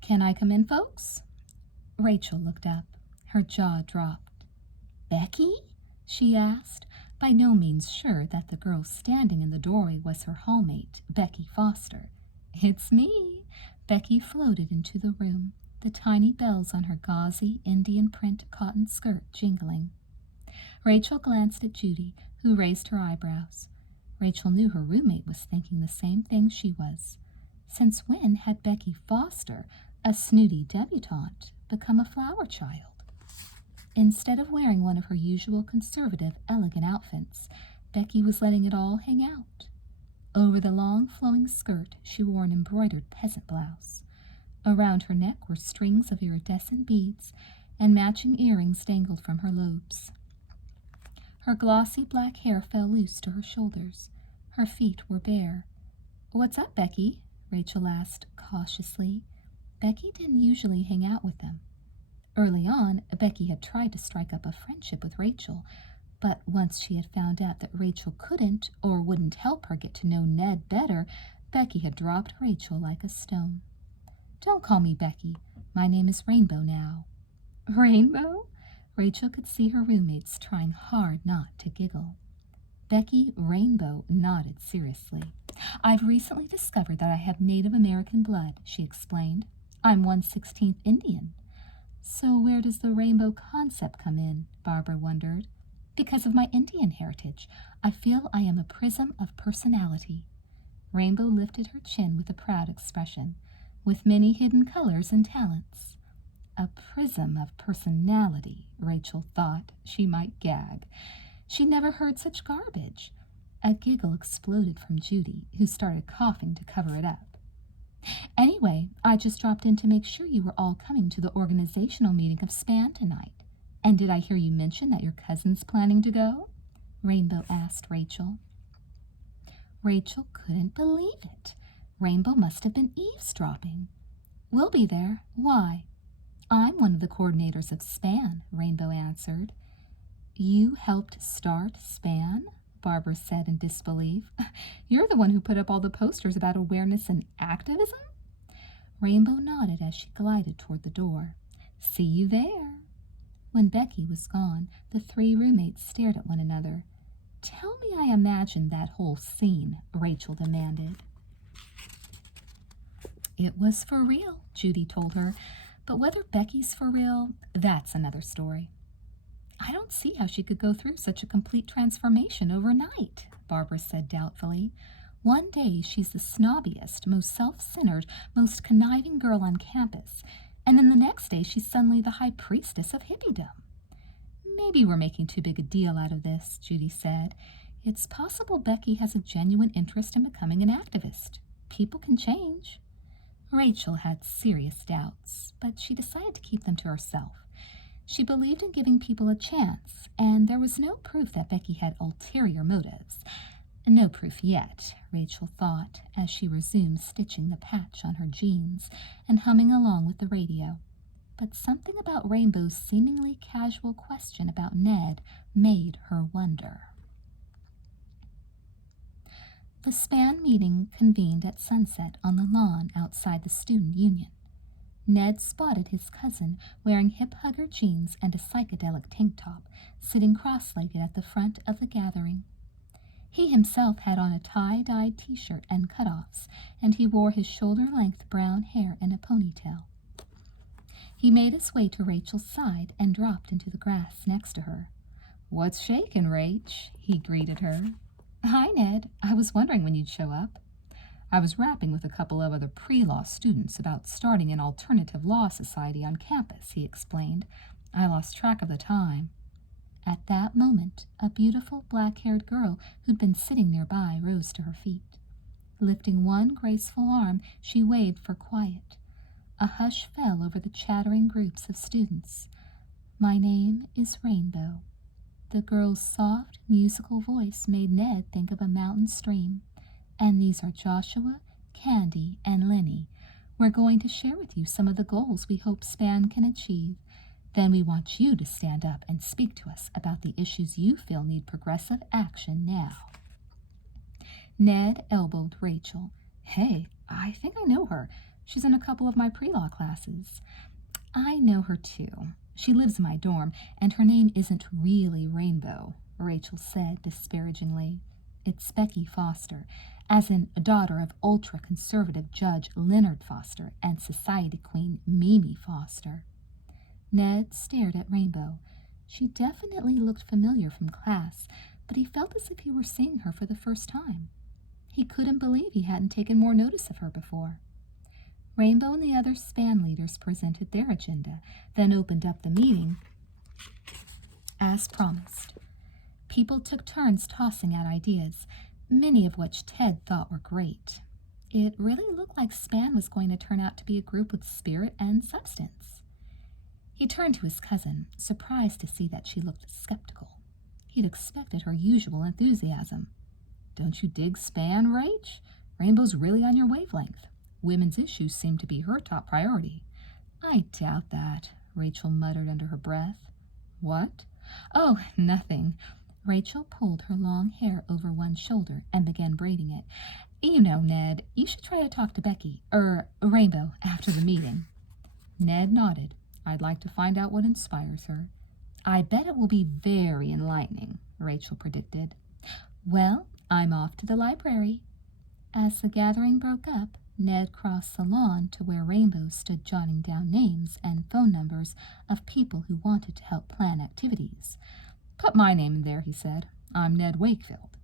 Can I come in, folks? Rachel looked up. Her jaw dropped. Becky? She asked, by no means sure that the girl standing in the doorway was her hallmate, Becky Foster. It's me. Becky floated into the room, the tiny bells on her gauzy Indian print cotton skirt jingling. Rachel glanced at Judy, who raised her eyebrows. Rachel knew her roommate was thinking the same thing she was. Since when had Becky Foster, a snooty debutante, become a flower child? Instead of wearing one of her usual conservative, elegant outfits, Becky was letting it all hang out. Over the long, flowing skirt, she wore an embroidered peasant blouse. Around her neck were strings of iridescent beads, and matching earrings dangled from her lobes. Her glossy black hair fell loose to her shoulders. Her feet were bare. What's up, Becky? Rachel asked cautiously. Becky didn't usually hang out with them. Early on, Becky had tried to strike up a friendship with Rachel, but once she had found out that Rachel couldn't or wouldn't help her get to know Ned better, Becky had dropped Rachel like a stone. Don't call me Becky. My name is Rainbow now. Rainbow? Rachel could see her roommates trying hard not to giggle. Becky Rainbow nodded seriously. I've recently discovered that I have Native American blood, she explained. I'm 1/16th Indian. So where does the rainbow concept come in? Barbara wondered. Because of my Indian heritage, I feel I am a prism of personality. Rainbow lifted her chin with a proud expression, with many hidden colors and talents. A prism of personality, Rachel thought. She might gag. She never heard such garbage. A giggle exploded from Judy, who started coughing to cover it up. Anyway, I just dropped in to make sure you were all coming to the organizational meeting of SPAN tonight. And did I hear you mention that your cousin's planning to go? Rainbow asked Rachel. Rachel couldn't believe it. Rainbow must have been eavesdropping. We'll be there. Why? I'm one of the coordinators of SPAN, Rainbow answered. You helped start SPAN? Barbara said in disbelief. You're the one who put up all the posters about awareness and activism? Rainbow nodded as she glided toward the door. See you there. When Becky was gone, the three roommates stared at one another. Tell me I imagined that whole scene, Rachel demanded. It was for real, Judy told her, but whether Becky's for real, that's another story. I don't see how she could go through such a complete transformation overnight, Barbara said doubtfully. One day she's the snobbiest, most self-centered, most conniving girl on campus, and then the next day she's suddenly the high priestess of hippiedom. Maybe we're making too big a deal out of this, Judy said. It's possible Becky has a genuine interest in becoming an activist. People can change. Rachel had serious doubts, but she decided to keep them to herself. She believed in giving people a chance, and there was no proof that Becky had ulterior motives. No proof yet, Rachel thought, as she resumed stitching the patch on her jeans and humming along with the radio. But something about Rainbow's seemingly casual question about Ned made her wonder. The SPAN meeting convened at sunset on the lawn outside the student union. Ned spotted his cousin wearing hip-hugger jeans and a psychedelic tank top, sitting cross-legged at the front of the gathering. He himself had on a tie-dyed t-shirt and cutoffs, and he wore his shoulder-length brown hair in a ponytail. He made his way to Rachel's side and dropped into the grass next to her. "What's shakin', Rach?" he greeted her. "Hi, Ned. I was wondering when you'd show up." "I was rapping with a couple of other pre-law students about starting an alternative law society on campus," he explained. "I lost track of the time." At that moment, a beautiful black-haired girl who'd been sitting nearby rose to her feet. Lifting one graceful arm, she waved for quiet. A hush fell over the chattering groups of students. "My name is Rainbow." The girl's soft, musical voice made Ned think of a mountain stream. "And these are Joshua, Candy, and Lenny. We're going to share with you some of the goals we hope SPAN can achieve. Then we want you to stand up and speak to us about the issues you feel need progressive action now." Ned elbowed Rachel. "Hey, I think I know her. She's in a couple of my pre-law classes." "I know her too. She lives in my dorm, and her name isn't really Rainbow," Rachel said disparagingly. "It's Becky Foster, as in a daughter of ultra-conservative Judge Leonard Foster and society queen Mimi Foster." Ned stared at Rainbow. She definitely looked familiar from class, but he felt as if he were seeing her for the first time. He couldn't believe he hadn't taken more notice of her before. Rainbow and the other SPAN leaders presented their agenda, then opened up the meeting as promised. People took turns tossing out ideas, many of which Ted thought were great. It really looked like SPAN was going to turn out to be a group with spirit and substance. He turned to his cousin, surprised to see that she looked skeptical. He'd expected her usual enthusiasm. "Don't you dig SPAN, Rach? Rainbow's really on your wavelength. Women's issues seem to be her top priority." "I doubt that," Rachel muttered under her breath. "What?" "Oh, nothing." Rachel pulled her long hair over one shoulder and began braiding it. "You know, Ned, you should try to talk to Becky, Rainbow, after the meeting." Ned nodded. "I'd like to find out what inspires her." "I bet it will be very enlightening," Rachel predicted. Well, I'm off to the library. As the gathering broke up, Ned crossed the lawn to where Rainbow stood jotting down names and phone numbers of people who wanted to help plan activities. Put my name in there, he said. I'm Ned Wakefield.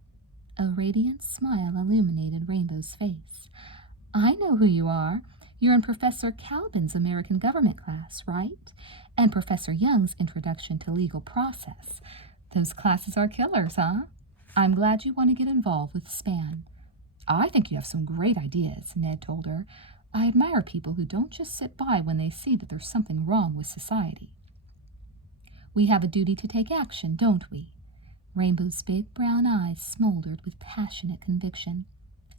A radiant smile illuminated Rainbow's face. I know who you are. You're in Professor Calvin's American Government class, right? And Professor Young's Introduction to Legal Process. Those classes are killers, huh? I'm glad you want to get involved with SPAN. I think you have some great ideas, Ned told her. I admire people who don't just sit by when they see that there's something wrong with society. We have a duty to take action, don't we? Rainbow's big brown eyes smoldered with passionate conviction.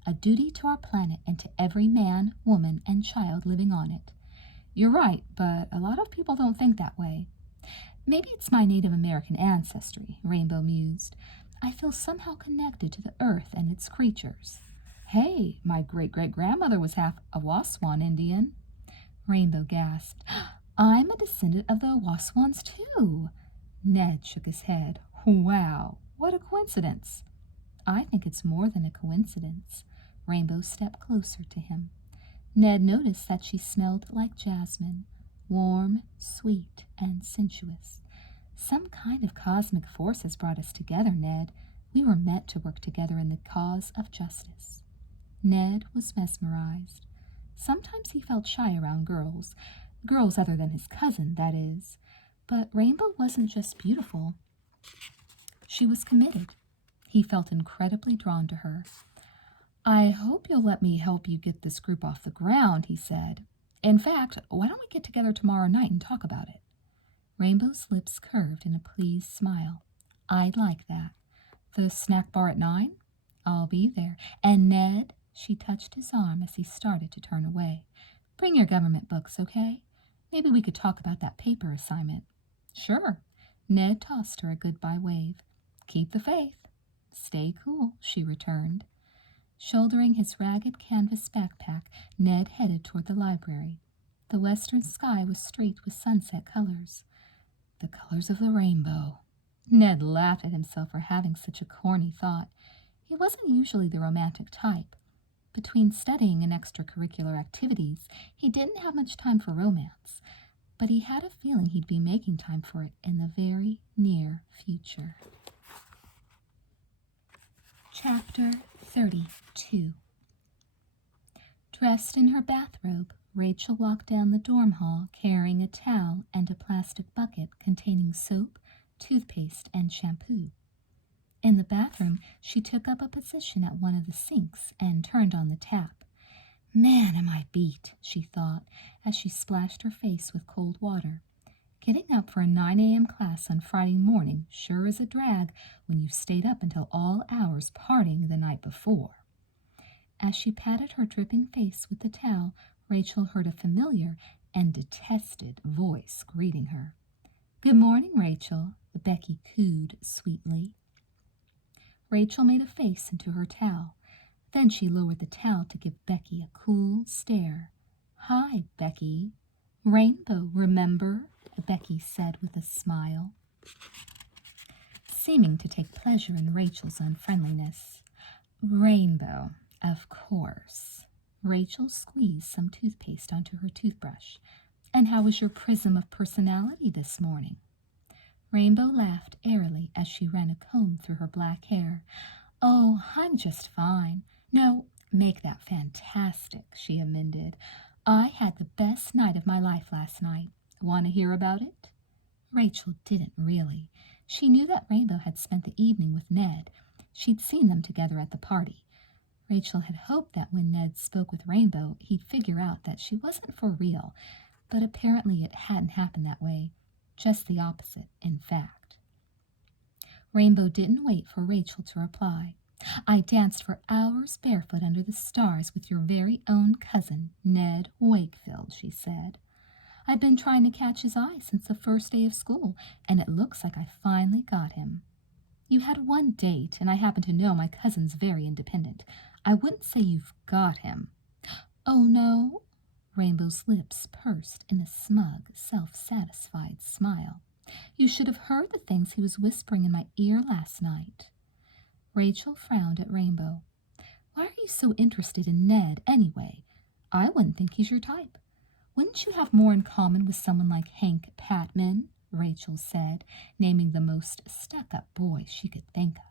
A duty to our planet and to every man, woman, and child living on it. You're right, but a lot of people don't think that way. Maybe it's my Native American ancestry, Rainbow mused. I feel somehow connected to the earth and its creatures. Hey, my great-great-grandmother was half a Waswan Indian. Rainbow gasped. I'm a descendant of the Waswans, too. Ned shook his head. Wow, what a coincidence. I think it's more than a coincidence. Rainbow stepped closer to him. Ned noticed that she smelled like jasmine, warm, sweet, and sensuous. Some kind of cosmic force has brought us together, Ned. We were meant to work together in the cause of justice. Ned was mesmerized. Sometimes he felt shy around girls other than his cousin, that is. But Rainbow wasn't just beautiful. She was committed. He felt incredibly drawn to her. I hope you'll let me help you get this group off the ground, he said. In fact, why don't we get together tomorrow night and talk about it? Rainbow's lips curved in a pleased smile. I'd like that. The snack bar at 9? I'll be there. And Ned, she touched his arm as he started to turn away. Bring your government books, okay? Maybe we could talk about that paper assignment. Sure. Ned tossed her a goodbye wave. Keep the faith. Stay cool, she returned. Shouldering his ragged canvas backpack, Ned headed toward the library. The western sky was streaked with sunset colors. The colors of the rainbow. Ned laughed at himself for having such a corny thought. He wasn't usually the romantic type. Between studying and extracurricular activities, he didn't have much time for romance, but he had a feeling he'd be making time for it in the very near future. Chapter 32. Dressed in her bathrobe, Rachel walked down the dorm hall carrying a towel and a plastic bucket containing soap, toothpaste, and shampoo. In the bathroom, she took up a position at one of the sinks and turned on the tap. Man, am I beat, she thought, as she splashed her face with cold water. Getting up for a 9 a.m. class on Friday morning sure is a drag when you've stayed up until all hours partying the night before. As she patted her dripping face with the towel, Rachel heard a familiar and detested voice greeting her. Good morning, Rachel, Becky cooed sweetly. Rachel made a face into her towel. Then she lowered the towel to give Becky a cool stare. Hi, Becky. Rainbow, remember? Becky said with a smile, seeming to take pleasure in Rachel's unfriendliness. Rainbow, of course. Rachel squeezed some toothpaste onto her toothbrush. And how was your prism of personality this morning? Rainbow laughed airily as she ran a comb through her black hair. Oh, I'm just fine. No, make that fantastic, she amended. I had the best night of my life last night. Want to hear about it? Rachel didn't really. She knew that Rainbow had spent the evening with Ned. She'd seen them together at the party. Rachel had hoped that when Ned spoke with Rainbow, he'd figure out that she wasn't for real, but apparently it hadn't happened that way. Just the opposite, in fact. Rainbow didn't wait for Rachel to reply. I danced for hours barefoot under the stars with your very own cousin, Ned Wakefield, she said. I've been trying to catch his eye since the first day of school, and it looks like I finally got him. You had one date, and I happen to know my cousin's very independent. I wouldn't say you've got him. Oh, no? Rainbow's lips pursed in a smug, self-satisfied smile. You should have heard the things he was whispering in my ear last night. Rachel frowned at Rainbow. Why are you so interested in Ned, anyway? I wouldn't think he's your type. Wouldn't you have more in common with someone like Hank Patman? Rachel said, naming the most stuck-up boy she could think of.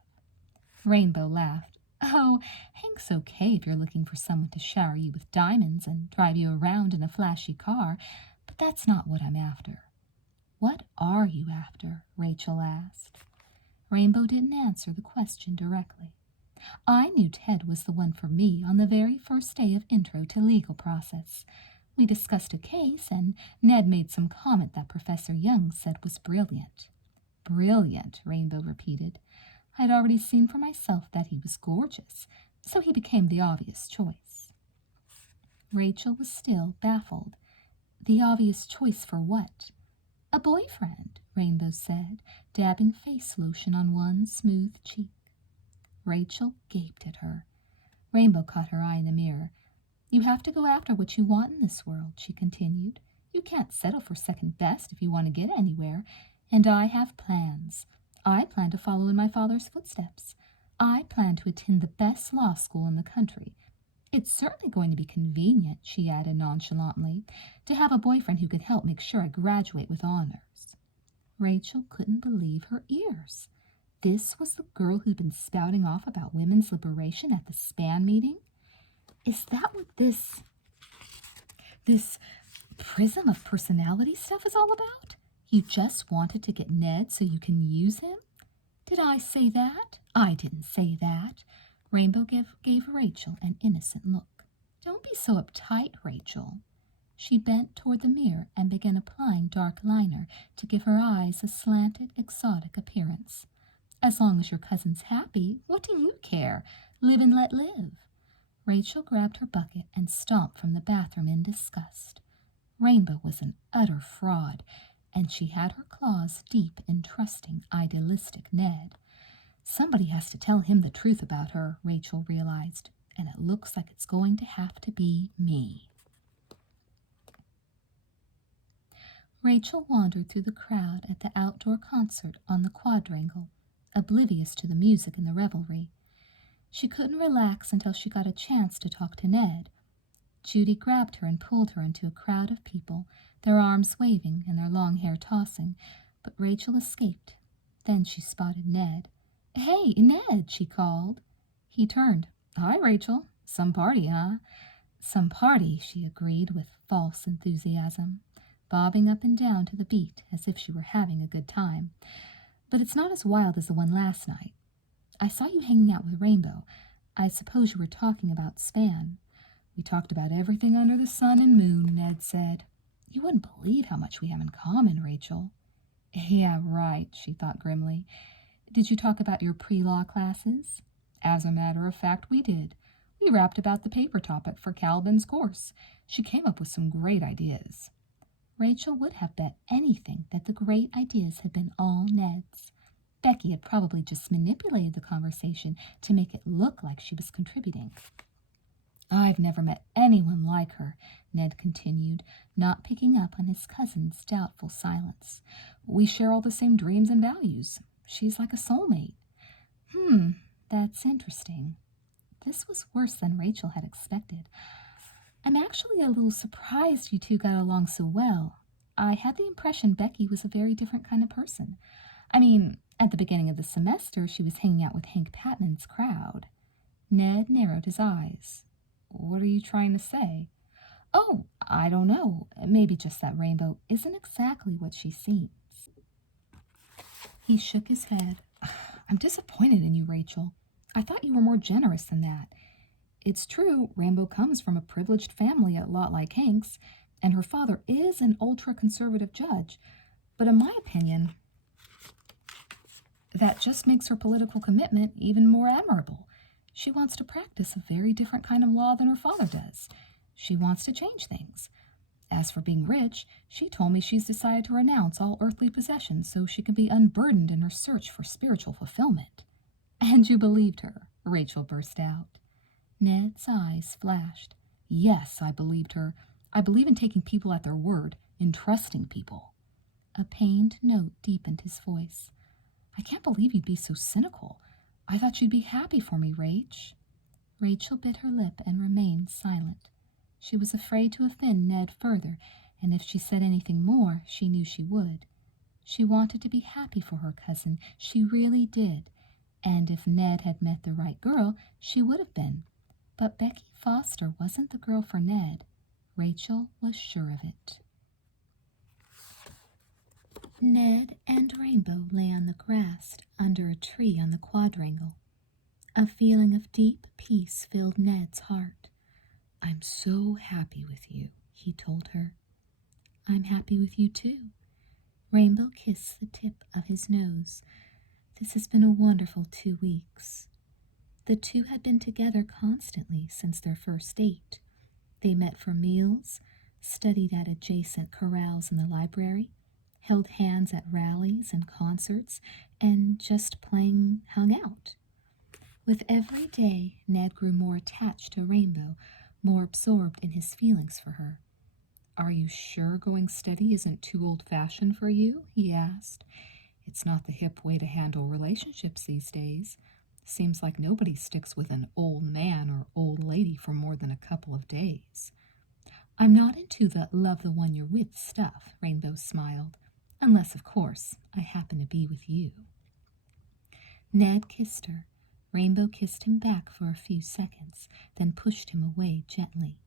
Rainbow laughed. Oh, Hank's okay if you're looking for someone to shower you with diamonds and drive you around in a flashy car, but that's not what I'm after. What are you after? Rachel asked. Rainbow didn't answer the question directly. I knew Ted was the one for me on the very first day of Intro to Legal Process. We discussed a case, and Ned made some comment that Professor Young said was brilliant. Brilliant, Rainbow repeated. I'd already seen for myself that he was gorgeous, so he became the obvious choice. Rachel was still baffled. The obvious choice for what? A boyfriend, Rainbow said, dabbing face lotion on one smooth cheek. Rachel gaped at her. Rainbow caught her eye in the mirror. You have to go after what you want in this world, she continued. You can't settle for second best if you want to get anywhere, and I have plans. I plan to follow in my father's footsteps. I plan to attend the best law school in the country. It's certainly going to be convenient, she added nonchalantly, to have a boyfriend who could help make sure I graduate with honors. Rachel couldn't believe her ears. This was the girl who'd been spouting off about women's liberation at the SPAN meeting? Is that what this prism of personality stuff is all about? You just wanted to get Ned so you can use him? Did I say that? I didn't say that. Rainbow gave Rachel an innocent look. Don't be so uptight, Rachel. She bent toward the mirror and began applying dark liner to give her eyes a slanted, exotic appearance. As long as your cousin's happy, what do you care? Live and let live. Rachel grabbed her bucket and stomped from the bathroom in disgust. Rainbow was an utter fraud, and she had her claws deep in trusting, idealistic Ned. Somebody has to tell him the truth about her, Rachel realized, and it looks like it's going to have to be me. Rachel wandered through the crowd at the outdoor concert on the quadrangle, oblivious to the music and the revelry. She couldn't relax until she got a chance to talk to Ned. Judy grabbed her and pulled her into a crowd of people, their arms waving and their long hair tossing, but Rachel escaped. Then she spotted Ned. Hey, Ned, she called. He turned. Hi, Rachel. Some party, huh? Some party, she agreed with false enthusiasm, bobbing up and down to the beat as if she were having a good time. But it's not as wild as the one last night. I saw you hanging out with Rainbow. I suppose you were talking about SPAN. We talked about everything under the sun and moon, Ned said. You wouldn't believe how much we have in common, Rachel. Yeah, right, she thought grimly. Did you talk about your pre-law classes? As a matter of fact, we did. We rapped about the paper topic for Calvin's course. She came up with some great ideas. Rachel would have bet anything that the great ideas had been all Ned's. Becky had probably just manipulated the conversation to make it look like she was contributing. I've never met anyone like her, Ned continued, not picking up on his cousin's doubtful silence. We share all the same dreams and values. She's like a soulmate. That's interesting. This was worse than Rachel had expected. I'm actually a little surprised you two got along so well. I had the impression Becky was a very different kind of person. I mean, at the beginning of the semester, she was hanging out with Hank Patman's crowd. Ned narrowed his eyes. What are you trying to say? Oh, I don't know. Maybe just that Rainbow isn't exactly what she seems. He shook his head. I'm disappointed in you, Rachel. I thought you were more generous than that. It's true, Rainbow comes from a privileged family a lot like Hank's, and her father is an ultra-conservative judge. But in my opinion, that just makes her political commitment even more admirable. She wants to practice a very different kind of law than her father does. She wants to change things. As for being rich, she told me she's decided to renounce all earthly possessions so she can be unburdened in her search for spiritual fulfillment. And you believed her, Rachel burst out. Ned's eyes flashed. Yes, I believed her. I believe in taking people at their word, in trusting people. A pained note deepened his voice. I can't believe you'd be so cynical. I thought you'd be happy for me, Rach. Rachel bit her lip and remained silent. She was afraid to offend Ned further, and if she said anything more, she knew she would. She wanted to be happy for her cousin, she really did, and if Ned had met the right girl, she would have been. But Becky Foster wasn't the girl for Ned. Rachel was sure of it. Ned and Rainbow lay on the grass under a tree on the quadrangle. A feeling of deep peace filled Ned's heart. I'm so happy with you, he told her. I'm happy with you too. Rainbow kissed the tip of his nose. This has been a wonderful 2 weeks. The two had been together constantly since their first date. They met for meals, studied at adjacent corrals in the library, held hands at rallies and concerts, and just plain hung out. With every day, Ned grew more attached to Rainbow, more absorbed in his feelings for her. Are you sure going steady isn't too old-fashioned for you? He asked. It's not the hip way to handle relationships these days. Seems like nobody sticks with an old man or old lady for more than a couple of days. I'm not into the love the one you're with stuff, Rainbow smiled. Unless, of course, I happen to be with you. Ned kissed her. Rainbow kissed him back for a few seconds, then pushed him away gently.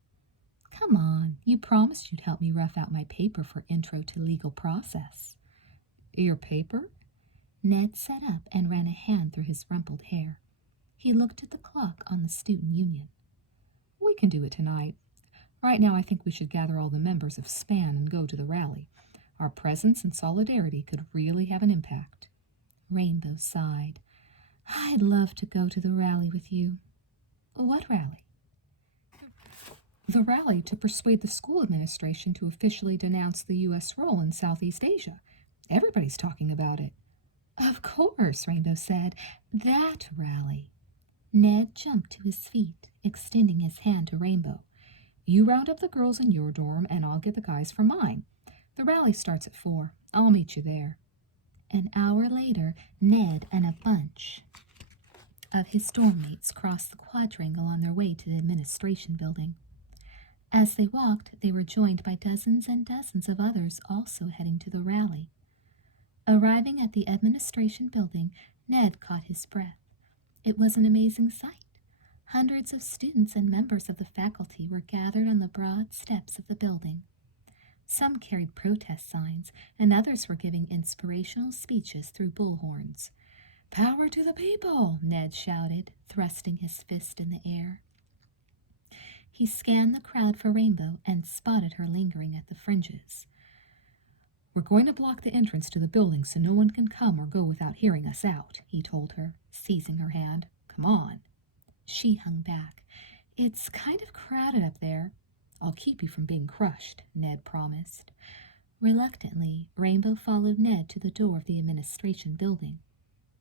Come on, you promised you'd help me rough out my paper for Intro to Legal Process. Your paper? Ned sat up and ran a hand through his rumpled hair. He looked at the clock on the student union. We can do it tonight. Right now I think we should gather all the members of SPAN and go to the rally. Our presence and solidarity could really have an impact. Rainbow sighed. I'd love to go to the rally with you. What rally? The rally to persuade the school administration to officially denounce the U.S. role in Southeast Asia. Everybody's talking about it. Of course, Rainbow said. That rally. Ned jumped to his feet, extending his hand to Rainbow. You round up the girls in your dorm, and I'll get the guys for mine. The rally starts at 4. I'll meet you there. An hour later, Ned and a bunch of his dorm mates crossed the quadrangle on their way to the administration building. As they walked, they were joined by dozens and dozens of others also heading to the rally. Arriving at the administration building, Ned caught his breath. It was an amazing sight. Hundreds of students and members of the faculty were gathered on the broad steps of the building. Some carried protest signs, and others were giving inspirational speeches through bullhorns. Power to the people, Ned shouted, thrusting his fist in the air. He scanned the crowd for Rainbow and spotted her lingering at the fringes. We're going to block the entrance to the building so no one can come or go without hearing us out, he told her, seizing her hand. Come on. She hung back. It's kind of crowded up there. I'll keep you from being crushed, Ned promised. Reluctantly, Rainbow followed Ned to the door of the administration building.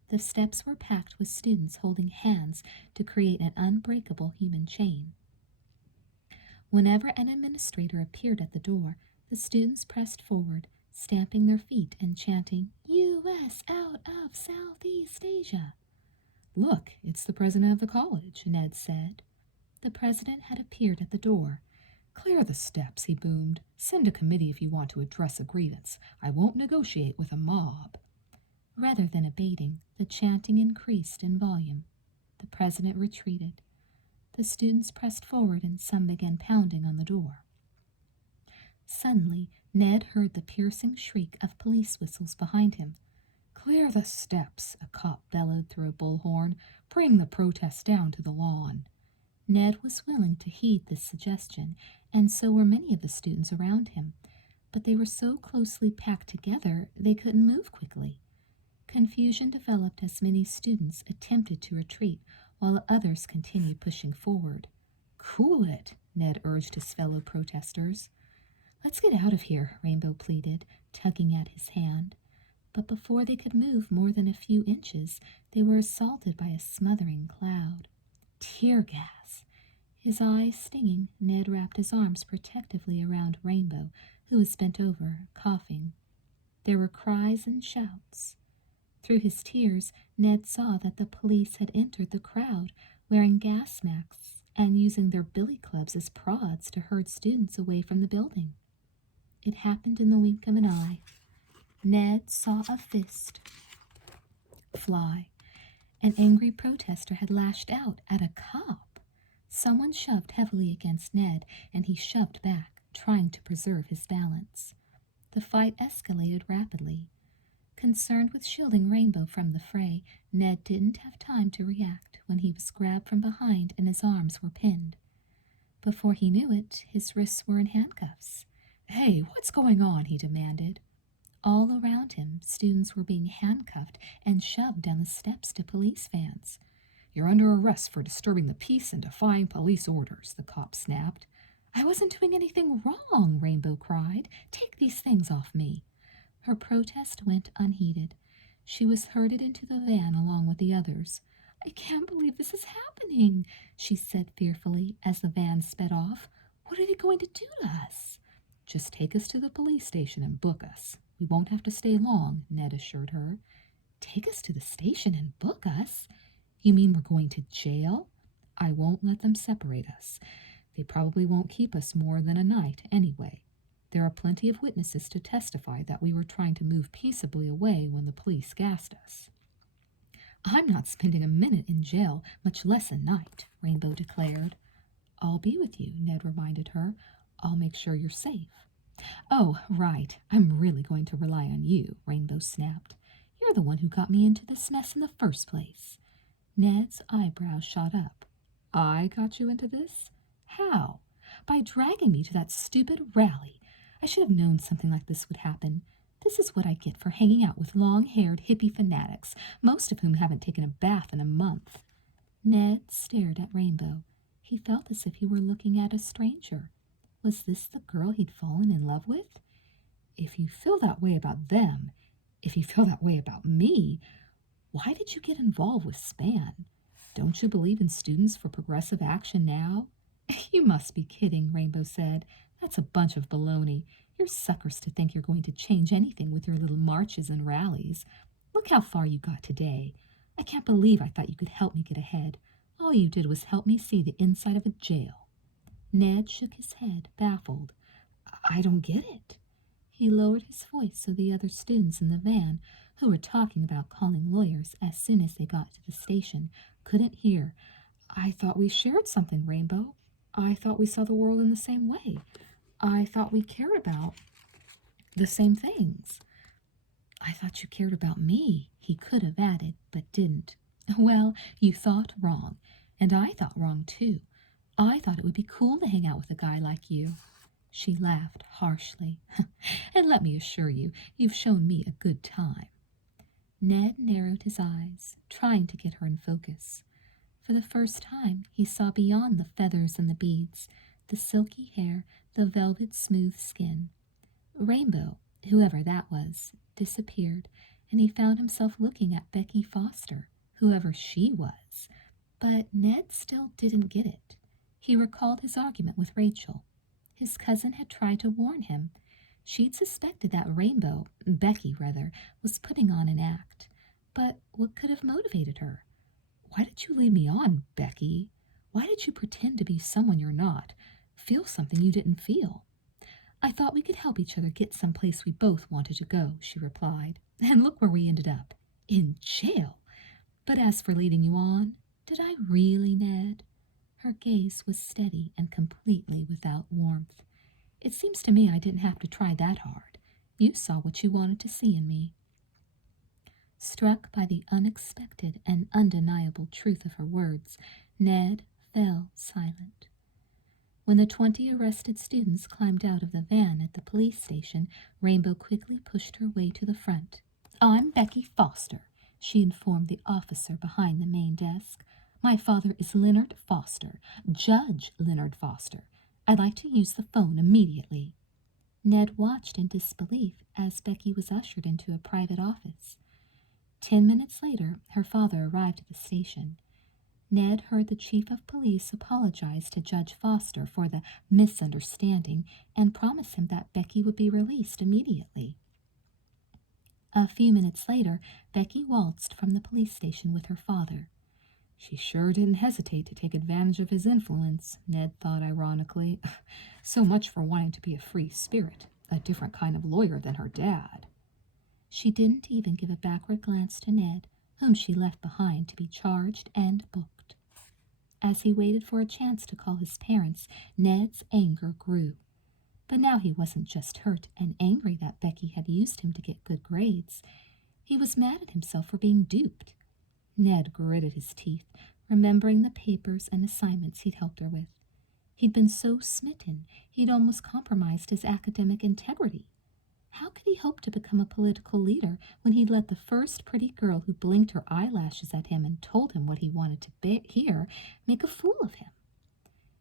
The steps were packed with students holding hands to create an unbreakable human chain. Whenever an administrator appeared at the door, the students pressed forward, stamping their feet and chanting, U.S. out of Southeast Asia. Look, it's the president of the college, Ned said. The president had appeared at the door. Clear the steps, he boomed. Send a committee if you want to address a grievance. I won't negotiate with a mob. Rather than abating, the chanting increased in volume. The president retreated. The students pressed forward and some began pounding on the door. Suddenly, Ned heard the piercing shriek of police whistles behind him. Clear the steps, a cop bellowed through a bullhorn. Bring the protest down to the lawn. Ned was willing to heed this suggestion, and so were many of the students around him, but they were so closely packed together they couldn't move quickly. Confusion developed as many students attempted to retreat, while others continued pushing forward. Cool it, Ned urged his fellow protesters. Let's get out of here, Rainbow pleaded, tugging at his hand. But before they could move more than a few inches, they were assaulted by a smothering cloud. Tear gas. His eyes stinging, Ned wrapped his arms protectively around Rainbow, who was bent over, coughing. There were cries and shouts. Through his tears, Ned saw that the police had entered the crowd wearing gas masks and using their billy clubs as prods to herd students away from the building. It happened in the wink of an eye. Ned saw a fist fly. An angry protester had lashed out at a cop. Someone shoved heavily against Ned, and he shoved back, trying to preserve his balance. The fight escalated rapidly. Concerned with shielding Rainbow from the fray, Ned didn't have time to react when he was grabbed from behind and his arms were pinned. Before he knew it, his wrists were in handcuffs. "Hey, what's going on?" he demanded. All around him, students were being handcuffed and shoved down the steps to police vans. "You're under arrest for disturbing the peace and defying police orders," the cop snapped. "I wasn't doing anything wrong," Rainbow cried. "Take these things off me." Her protest went unheeded. She was herded into the van along with the others. "I can't believe this is happening," she said fearfully as the van sped off. "What are they going to do to us?" "Just take us to the police station and book us. We won't have to stay long," Ned assured her. "Take us to the station and book us? You mean we're going to jail?" "I won't let them separate us. They probably won't keep us more than a night anyway. There are plenty of witnesses to testify that we were trying to move peaceably away when the police gassed us." "I'm not spending a minute in jail, much less a night," Rainbow declared. "I'll be with you," Ned reminded her. "I'll make sure you're safe." "Oh, right. I'm really going to rely on you," Rainbow snapped. "You're the one who got me into this mess in the first place." Ned's eyebrows shot up. "I got you into this? How?" "By dragging me to that stupid rally. I should have known something like this would happen. This is what I get for hanging out with long-haired hippie fanatics, most of whom haven't taken a bath in a month." Ned stared at Rainbow. He felt as if he were looking at a stranger. Was this the girl he'd fallen in love with? "If you feel that way about them, if you feel that way about me, why did you get involved with SPAN? Don't you believe in Students for Progressive Action now?" "You must be kidding," Rainbow said. "That's a bunch of baloney. You're suckers to think you're going to change anything with your little marches and rallies. Look how far you got today. I can't believe I thought you could help me get ahead. All you did was help me see the inside of a jail." Ned shook his head, baffled. "I don't get it." He lowered his voice so the other students in the van, who were talking about calling lawyers as soon as they got to the station, couldn't hear. "I thought we shared something, Rainbow. I thought we saw the world in the same way. I thought we cared about the same things." "I thought you cared about me," he could have added, but didn't. "Well, you thought wrong, and I thought wrong too. I thought it would be cool to hang out with a guy like you." She laughed harshly. "And let me assure you, you've shown me a good time." Ned narrowed his eyes, trying to get her in focus. For the first time, he saw beyond the feathers and the beads, the silky hair, the velvet smooth skin. Rainbow, whoever that was, disappeared, and he found himself looking at Becky Foster, whoever she was. But Ned still didn't get it. He recalled his argument with Rachel. His cousin had tried to warn him. She'd suspected that Becky rather, was putting on an act. But what could have motivated her? "Why did you lead me on, Becky? Why did you pretend to be someone you're not? Feel something you didn't feel?" "I thought we could help each other get someplace we both wanted to go," she replied. "And look where we ended up. In jail. But as for leading you on, did I really, Ned?" Her gaze was steady and completely without warmth. "It seems to me I didn't have to try that hard. You saw what you wanted to see in me." Struck by the unexpected and undeniable truth of her words, Ned fell silent. When the 20 arrested students climbed out of the van at the police station, Rainbow quickly pushed her way to the front. "I'm Becky Foster," she informed the officer behind the main desk. "My father is Leonard Foster, Judge Leonard Foster. I'd like to use the phone immediately." Ned watched in disbelief as Becky was ushered into a private office. 10 minutes later, her father arrived at the station. Ned heard the chief of police apologize to Judge Foster for the misunderstanding and promise him that Becky would be released immediately. A few minutes later, Becky waltzed from the police station with her father. She sure didn't hesitate to take advantage of his influence, Ned thought ironically. So much for wanting to be a free spirit, a different kind of lawyer than her dad. She didn't even give a backward glance to Ned, whom she left behind to be charged and booked. As he waited for a chance to call his parents, Ned's anger grew. But now he wasn't just hurt and angry that Becky had used him to get good grades. He was mad at himself for being duped. Ned gritted his teeth, remembering the papers and assignments he'd helped her with. He'd been so smitten, he'd almost compromised his academic integrity. How could he hope to become a political leader when he'd let the first pretty girl who blinked her eyelashes at him and told him what he wanted to hear make a fool of him?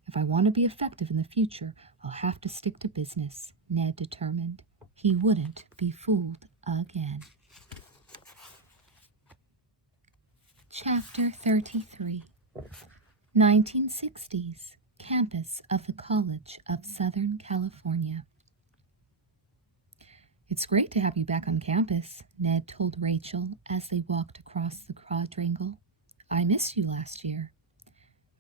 If I want to be effective in the future, I'll have to stick to business, Ned determined. He wouldn't be fooled again. Chapter 33 1960s, Campus of the College of Southern California. It's great to have you back on campus, Ned told Rachel as they walked across the quadrangle. I missed you last year.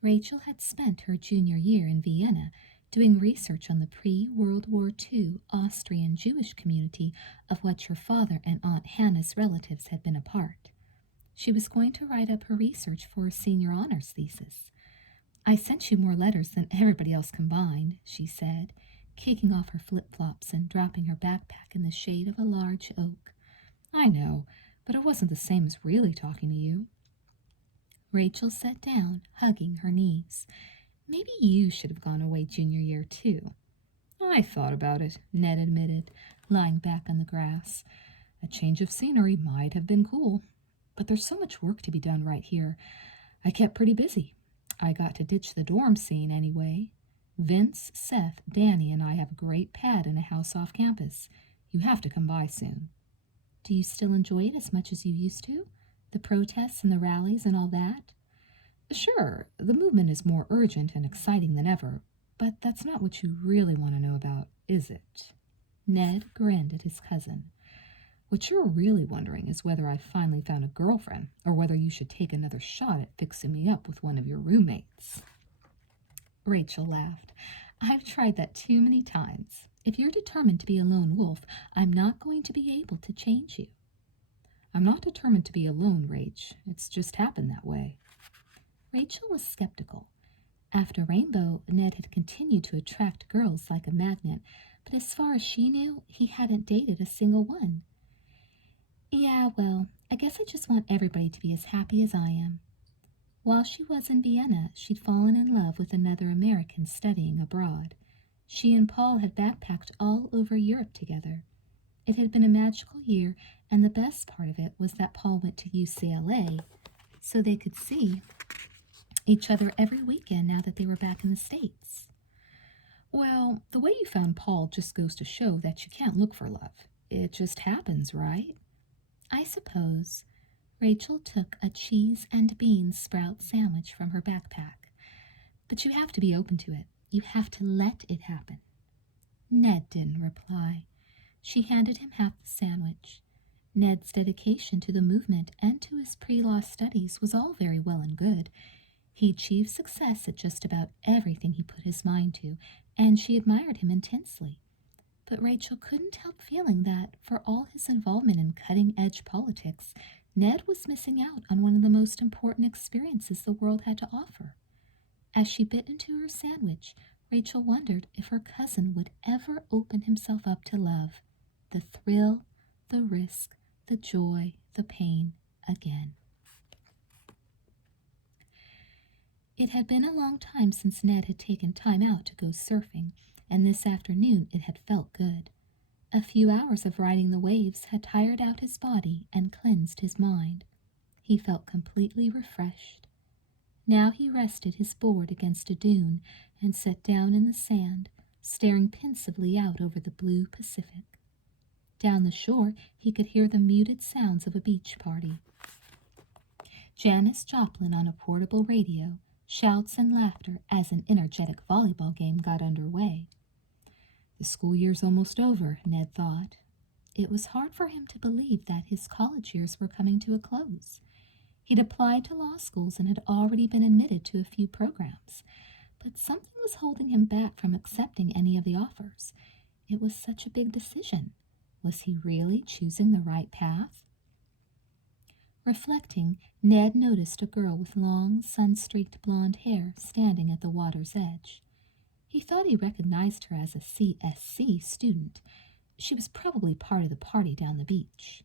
Rachel had spent her junior year in Vienna doing research on the pre-World War II Austrian Jewish community of which her father and Aunt Hannah's relatives had been a part. She was going to write up her research for her senior honors thesis. I sent you more letters than everybody else combined, she said, kicking off her flip-flops and dropping her backpack in the shade of a large oak. I know, but it wasn't the same as really talking to you. Rachel sat down, hugging her knees. Maybe you should have gone away junior year, too. I thought about it, Ned admitted, lying back on the grass. A change of scenery might have been cool, but there's so much work to be done right here. I kept pretty busy. I got to ditch the dorm scene anyway. Vince, Seth, Danny, and I have a great pad in a house off campus. You have to come by soon. Do you still enjoy it as much as you used to? The protests and the rallies and all that? Sure, the movement is more urgent and exciting than ever, but that's not what you really want to know about, is it? Ned grinned at his cousin. What you're really wondering is whether I finally found a girlfriend, or whether you should take another shot at fixing me up with one of your roommates. Rachel laughed. I've tried that too many times. If you're determined to be a lone wolf, I'm not going to be able to change you. I'm not determined to be alone, Rach. It's just happened that way. Rachel was skeptical. After Rainbow, Ned had continued to attract girls like a magnet, but as far as she knew, he hadn't dated a single one. Yeah, well, I guess I just want everybody to be as happy as I am. While she was in Vienna, she'd fallen in love with another American studying abroad. She and Paul had backpacked all over Europe together. It had been a magical year, and the best part of it was that Paul went to UCLA, so they could see each other every weekend now that they were back in the States. Well, the way you found Paul just goes to show that you can't look for love. It just happens, right? I suppose. Rachel took a cheese and beans sprout sandwich from her backpack. But you have to be open to it. You have to let it happen. Ned didn't reply. She handed him half the sandwich. Ned's dedication to the movement and to his pre-law studies was all very well and good. He achieved success at just about everything he put his mind to, and she admired him intensely. But Rachel couldn't help feeling that, for all his involvement in cutting-edge politics, Ned was missing out on one of the most important experiences the world had to offer. As she bit into her sandwich, Rachel wondered if her cousin would ever open himself up to love, the thrill, the risk, the joy, the pain, again. It had been a long time since Ned had taken time out to go surfing, and this afternoon it had felt good. A few hours of riding the waves had tired out his body and cleansed his mind. He felt completely refreshed. Now he rested his board against a dune and sat down in the sand, staring pensively out over the blue Pacific. Down the shore he could hear the muted sounds of a beach party. Janis Joplin on a portable radio, shouts and laughter as an energetic volleyball game got underway. The school year's almost over, Ned thought. it was hard for him to believe that his college years were coming to a close. He'd applied to law schools and had already been admitted to a few programs, but something was holding him back from accepting any of the offers. It was such a big decision. Was he really choosing the right path? Reflecting, Ned noticed a girl with long, sun-streaked blonde hair standing at the water's edge. He thought he recognized her as a CSC student. She was probably part of the party down the beach.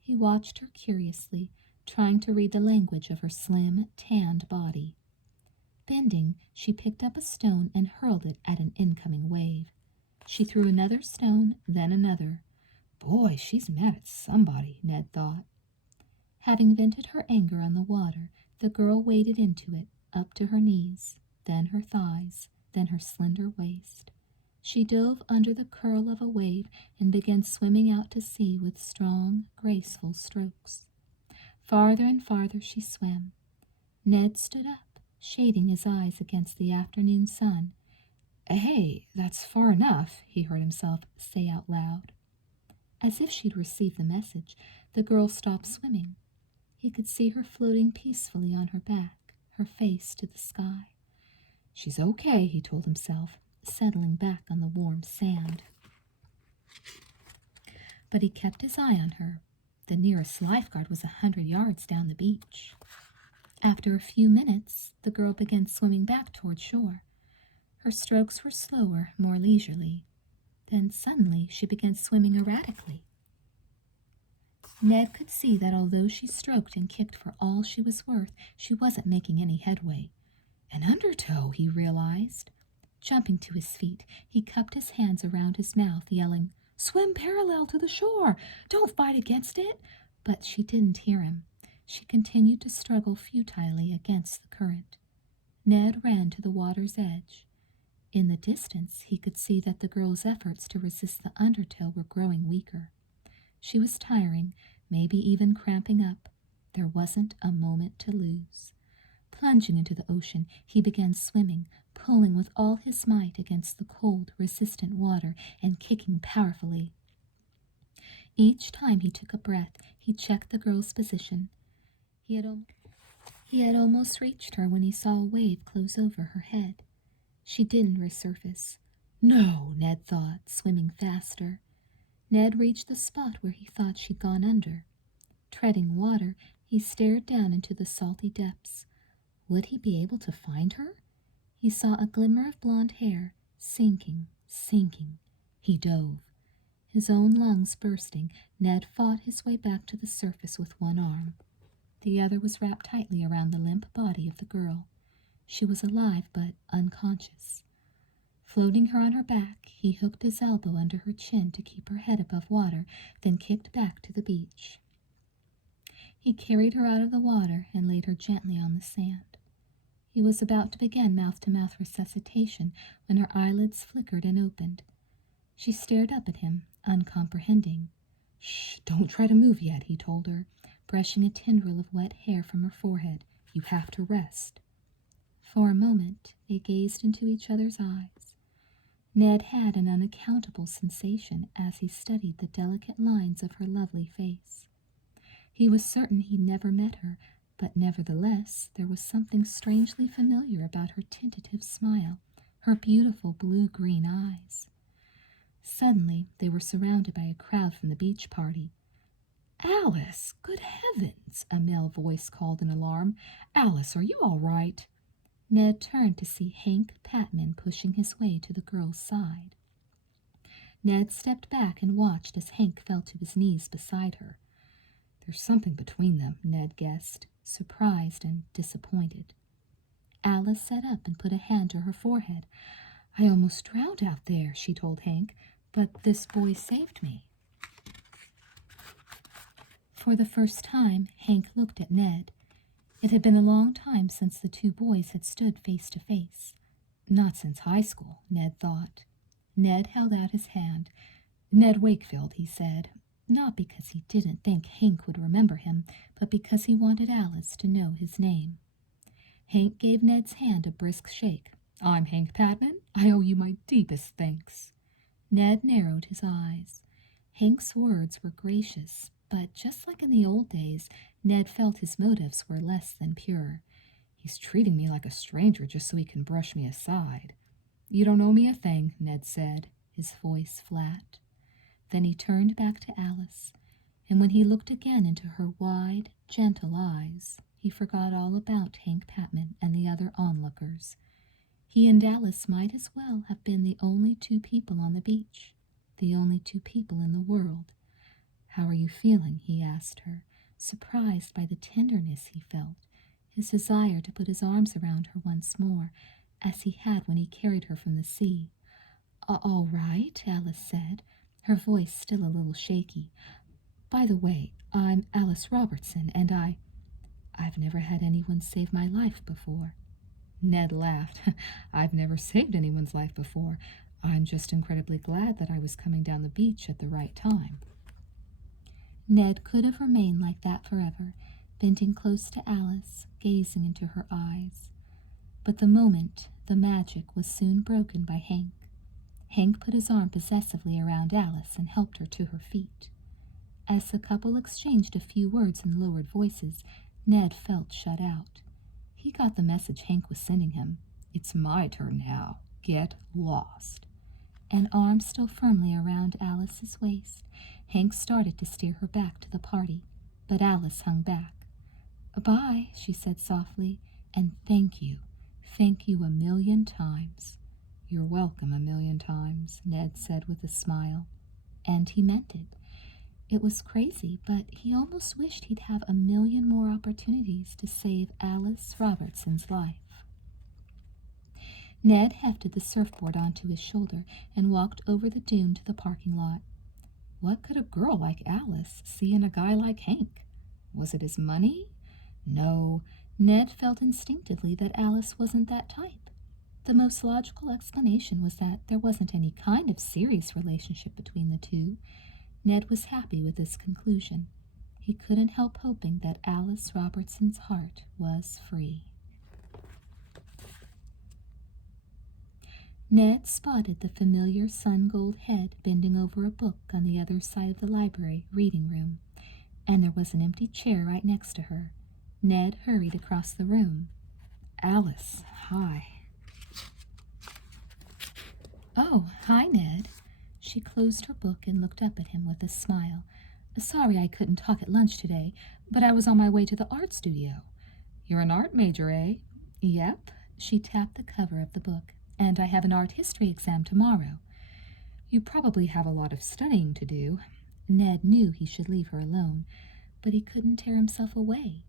He watched her curiously, trying to read the language of her slim, tanned body. Bending, she picked up a stone and hurled it at an incoming wave. She threw another stone, then another. Boy, she's mad at somebody, Ned thought. Having vented her anger on the water, the girl waded into it, up to her knees, then her thighs, then her slender waist. She dove under the curl of a wave and began swimming out to sea with strong, graceful strokes. Farther and farther she swam. Ned stood up, shading his eyes against the afternoon sun. Hey, that's far enough, he heard himself say out loud. As if she'd received the message, the girl stopped swimming. He could see her floating peacefully on her back, her face to the sky. She's okay, he told himself, settling back on the warm sand. But he kept his eye on her. The nearest lifeguard was 100 yards down the beach. After a few minutes, the girl began swimming back toward shore. Her strokes were slower, more leisurely. Then suddenly she began swimming erratically. Ned could see that although she stroked and kicked for all she was worth, she wasn't making any headway. An undertow, he realized. Jumping to his feet, he cupped his hands around his mouth, yelling, "Swim parallel to the shore! Don't fight against it!" But she didn't hear him. She continued to struggle futilely against the current. Ned ran to the water's edge. In the distance, he could see that the girl's efforts to resist the undertow were growing weaker. She was tiring, maybe even cramping up. There wasn't a moment to lose. Plunging into the ocean, he began swimming, pulling with all his might against the cold, resistant water and kicking powerfully. Each time he took a breath, he checked the girl's position. He had almost reached her when he saw a wave close over her head. She didn't resurface. No, Ned thought, swimming faster. Ned reached the spot where he thought she'd gone under. Treading water, he stared down into the salty depths. Would he be able to find her? He saw a glimmer of blonde hair, sinking, sinking. He dove. His own lungs bursting, Ned fought his way back to the surface with one arm. The other was wrapped tightly around the limp body of the girl. She was alive but unconscious. Floating her on her back, he hooked his elbow under her chin to keep her head above water, then kicked back to the beach. He carried her out of the water and laid her gently on the sand. He was about to begin mouth-to-mouth resuscitation when her eyelids flickered and opened. She stared up at him, uncomprehending. "Shh, don't try to move yet," he told her, brushing a tendril of wet hair from her forehead. "You have to rest." For a moment, they gazed into each other's eyes. Ned had an unaccountable sensation as he studied the delicate lines of her lovely face. He was certain he'd never met her, but nevertheless there was something strangely familiar about her tentative smile, her beautiful blue-green eyes. Suddenly, they were surrounded by a crowd from the beach party. "Alice, good heavens!" a male voice called in alarm. "Alice, are you all right?" Ned turned to see Hank Patman pushing his way to the girl's side. Ned stepped back and watched as Hank fell to his knees beside her. There's something between them, Ned guessed, surprised and disappointed. Alice sat up and put a hand to her forehead. "I almost drowned out there," she told Hank, "but this boy saved me." For the first time, Hank looked at Ned. It had been a long time since the two boys had stood face to face. Not since high school, Ned thought. Ned held out his hand. "Ned Wakefield," he said, not because he didn't think Hank would remember him, but because he wanted Alice to know his name. Hank gave Ned's hand a brisk shake. "I'm Hank Patman. I owe you my deepest thanks." Ned narrowed his eyes. Hank's words were gracious, but just like in the old days, Ned felt his motives were less than pure. He's treating me like a stranger just so he can brush me aside. You don't owe me a thing, Ned said, his voice flat. Then he turned back to Alice, and when he looked again into her wide, gentle eyes, he forgot all about Hank Patman and the other onlookers. He and Alice might as well have been the only two people on the beach, the only two people in the world. How are you feeling? He asked her, surprised by the tenderness he felt, his desire to put his arms around her once more, as he had when he carried her from the sea. All right, Alice said, her voice still a little shaky. By the way, I'm Alice Robertson, and I've never had anyone save my life before. Ned laughed. I've never saved anyone's life before. I'm just incredibly glad that I was coming down the beach at the right time. Ned could have remained like that forever, bending close to Alice, gazing into her eyes. But the moment, the magic was soon broken by Hank. Hank put his arm possessively around Alice and helped her to her feet. As the couple exchanged a few words in lowered voices, Ned felt shut out. He got the message Hank was sending him. It's my turn now. Get lost. An arm still firmly around Alice's waist, Hank started to steer her back to the party, but Alice hung back. Bye, she said softly, and thank you. Thank you 1,000,000 times. You're welcome 1,000,000 times, Ned said with a smile. And he meant it. It was crazy, but he almost wished he'd have 1,000,000 more opportunities to save Alice Robertson's life. Ned hefted the surfboard onto his shoulder and walked over the dune to the parking lot. What could a girl like Alice see in a guy like Hank? Was it his money? No, Ned felt instinctively that Alice wasn't that type. The most logical explanation was that there wasn't any kind of serious relationship between the two. Ned was happy with this conclusion. He couldn't help hoping that Alice Robertson's heart was free. Ned spotted the familiar sun-gold head bending over a book on the other side of the library reading room, and there was an empty chair right next to her. Ned hurried across the room. Alice, hi. Oh, hi, Ned. She closed her book and looked up at him with a smile. Sorry I couldn't talk at lunch today, but I was on my way to the art studio. You're an art major, eh? Yep. She tapped the cover of the book. And I have an art history exam tomorrow. You probably have a lot of studying to do. Ned knew he should leave her alone, but he couldn't tear himself away.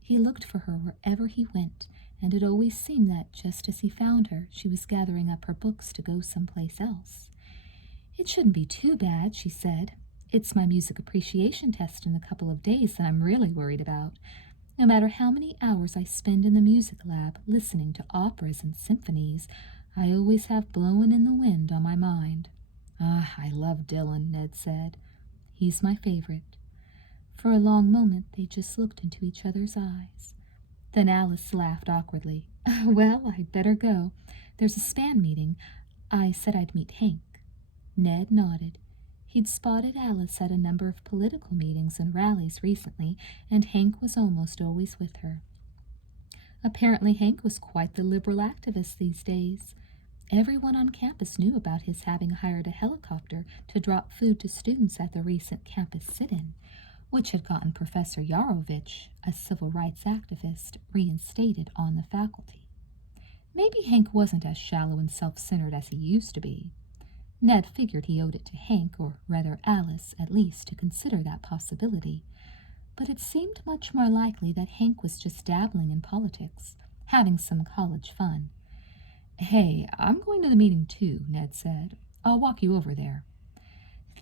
He looked for her wherever he went, and it always seemed that just as he found her, she was gathering up her books to go someplace else. It shouldn't be too bad, she said. It's my music appreciation test in a couple of days that I'm really worried about. No matter how many hours I spend in the music lab listening to operas and symphonies, I always have Blowin' in the Wind on my mind. Ah, I love Dylan, Ned said. He's my favorite. For a long moment they just looked into each other's eyes. Then Alice laughed awkwardly. Well, I'd better go. There's a SPAN meeting. I said I'd meet Hank. Ned nodded. He'd spotted Alice at a number of political meetings and rallies recently, and Hank was almost always with her. Apparently Hank was quite the liberal activist these days. Everyone on campus knew about his having hired a helicopter to drop food to students at the recent campus sit-in, which had gotten Professor Yarovich, a civil rights activist, reinstated on the faculty. Maybe Hank wasn't as shallow and self-centered as he used to be. Ned figured he owed it to Hank, or rather Alice, at least, to consider that possibility. But it seemed much more likely that Hank was just dabbling in politics, having some college fun. Hey, I'm going to the meeting too, Ned said. I'll walk you over there.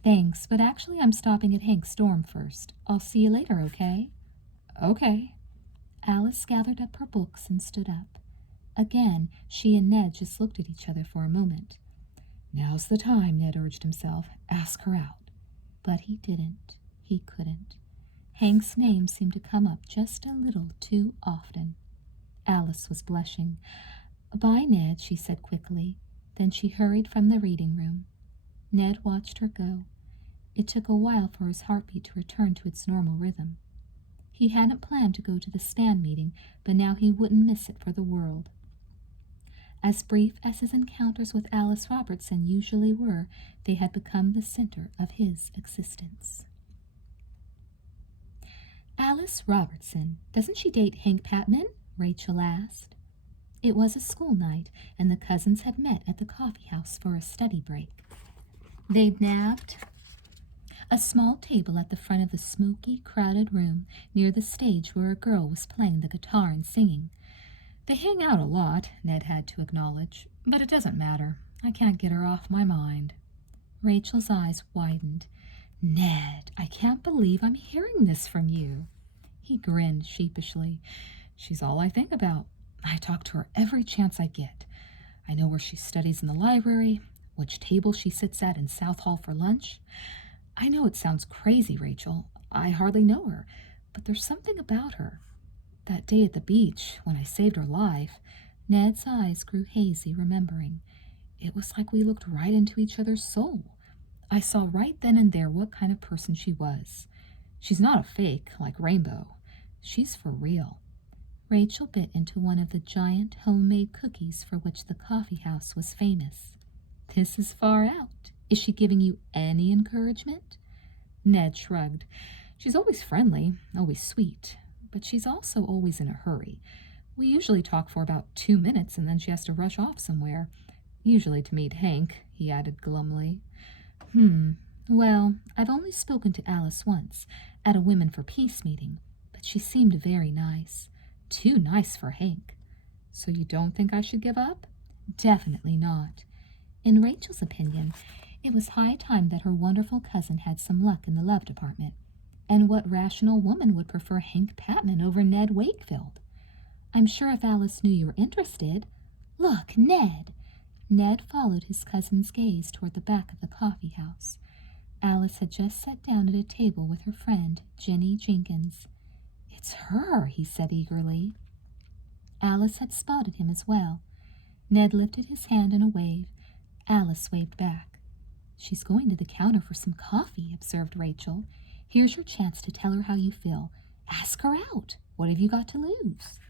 Thanks, but actually I'm stopping at Hank's dorm first. I'll see you later, okay? Okay. Alice gathered up her books and stood up. Again, she and Ned just looked at each other for a moment. Now's the time, Ned urged himself. Ask her out. But he didn't. He couldn't. Hank's name seemed to come up just a little too often. Alice was blushing. Bye, Ned, she said quickly. Then she hurried from the reading room. Ned watched her go. It took a while for his heartbeat to return to its normal rhythm. He hadn't planned to go to the stand meeting, but now he wouldn't miss it for the world. As brief as his encounters with Alice Robertson usually were, they had become the center of his existence. Alice Robertson, doesn't she date Hank Patman? Rachel asked. It was a school night, and the cousins had met at the coffee house for a study break. They'd nabbed a small table at the front of the smoky, crowded room near the stage where a girl was playing the guitar and singing. They hang out a lot, Ned had to acknowledge, but it doesn't matter. I can't get her off my mind. Rachel's eyes widened. Ned, I can't believe I'm hearing this from you. He grinned sheepishly. She's all I think about. I talk to her every chance I get. I know where she studies in the library, which table she sits at in South Hall for lunch. I know it sounds crazy, Rachel. I hardly know her, but there's something about her. That day at the beach, when I saved her life, Ned's eyes grew hazy, remembering. It was like we looked right into each other's soul. I saw right then and there what kind of person she was. She's not a fake, like Rainbow. She's for real. Rachel bit into one of the giant homemade cookies for which the coffee house was famous. This is far out. Is she giving you any encouragement? Ned shrugged. She's always friendly, always sweet, but she's also always in a hurry. We usually talk for about 2 minutes and then she has to rush off somewhere. Usually to meet Hank, he added glumly. Well, I've only spoken to Alice once, at a Women for Peace meeting, but she seemed very nice. Too nice for Hank. So you don't think I should give up? Definitely not. In Rachel's opinion, it was high time that her wonderful cousin had some luck in the love department. And what rational woman would prefer Hank Patman over Ned Wakefield? I'm sure if Alice knew you were interested. Look, Ned! Ned followed his cousin's gaze toward the back of the coffee house. Alice had just sat down at a table with her friend, Jenny Jenkins. It's her, he said eagerly. Alice had spotted him as well. Ned lifted his hand in a wave. Alice waved back. She's going to the counter for some coffee, observed Rachel. Here's your chance to tell her how you feel. Ask her out. What have you got to lose?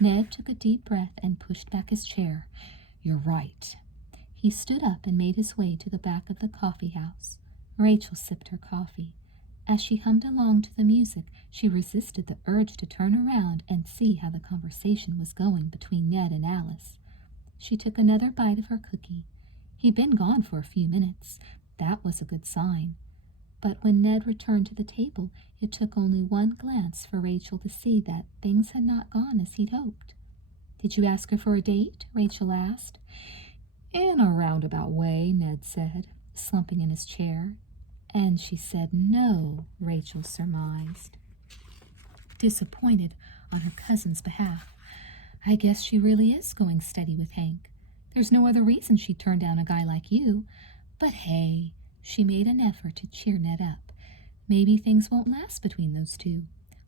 Ned took a deep breath and pushed back his chair. You're right. He stood up and made his way to the back of the coffee house. Rachel sipped her coffee. As she hummed along to the music, she resisted the urge to turn around and see how the conversation was going between Ned and Alice. She took another bite of her cookie. He'd been gone for a few minutes. That was a good sign. But when Ned returned to the table, it took only one glance for Rachel to see that things had not gone as he'd hoped. Did you ask her for a date? Rachel asked. In a roundabout way, Ned said, slumping in his chair. And she said no, Rachel surmised. Disappointed on her cousin's behalf. I guess she really is going steady with Hank. There's no other reason she'd turn down a guy like you. But hey, she made an effort to cheer Ned up. Maybe things won't last between those two.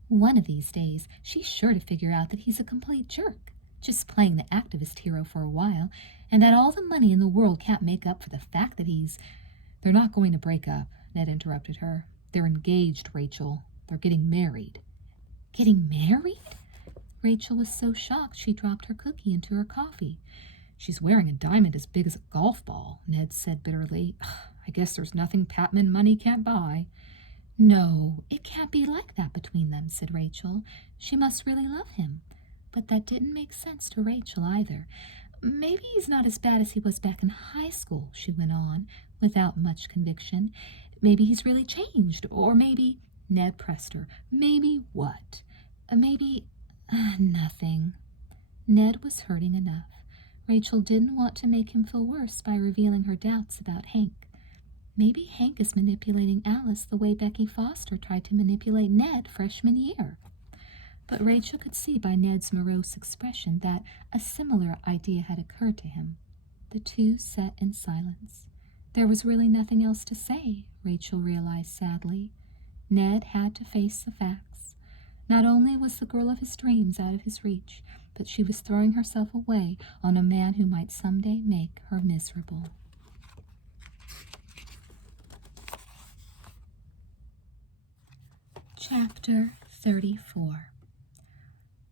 One of these days, she's sure to figure out that he's a complete jerk, just playing the activist hero for a while, and that all the money in the world can't make up for the fact that he's... They're not going to break up, Ned interrupted her. They're engaged, Rachel. They're getting married. Getting married? Rachel was so shocked she dropped her cookie into her coffee. She's wearing a diamond as big as a golf ball, Ned said bitterly. I guess there's nothing Patman money can't buy. No, it can't be like that between them, said Rachel. She must really love him. But that didn't make sense to Rachel either. Maybe he's not as bad as he was back in high school, she went on, without much conviction. Maybe he's really changed, or maybe... Ned pressed her. Maybe what? Maybe... nothing. Ned was hurting enough. Rachel didn't want to make him feel worse by revealing her doubts about Hank. Maybe Hank is manipulating Alice the way Becky Foster tried to manipulate Ned freshman year. But Rachel could see by Ned's morose expression that a similar idea had occurred to him. The two sat in silence. There was really nothing else to say, Rachel realized sadly. Ned had to face the facts. Not only was the girl of his dreams out of his reach, but she was throwing herself away on a man who might someday make her miserable. Chapter 34.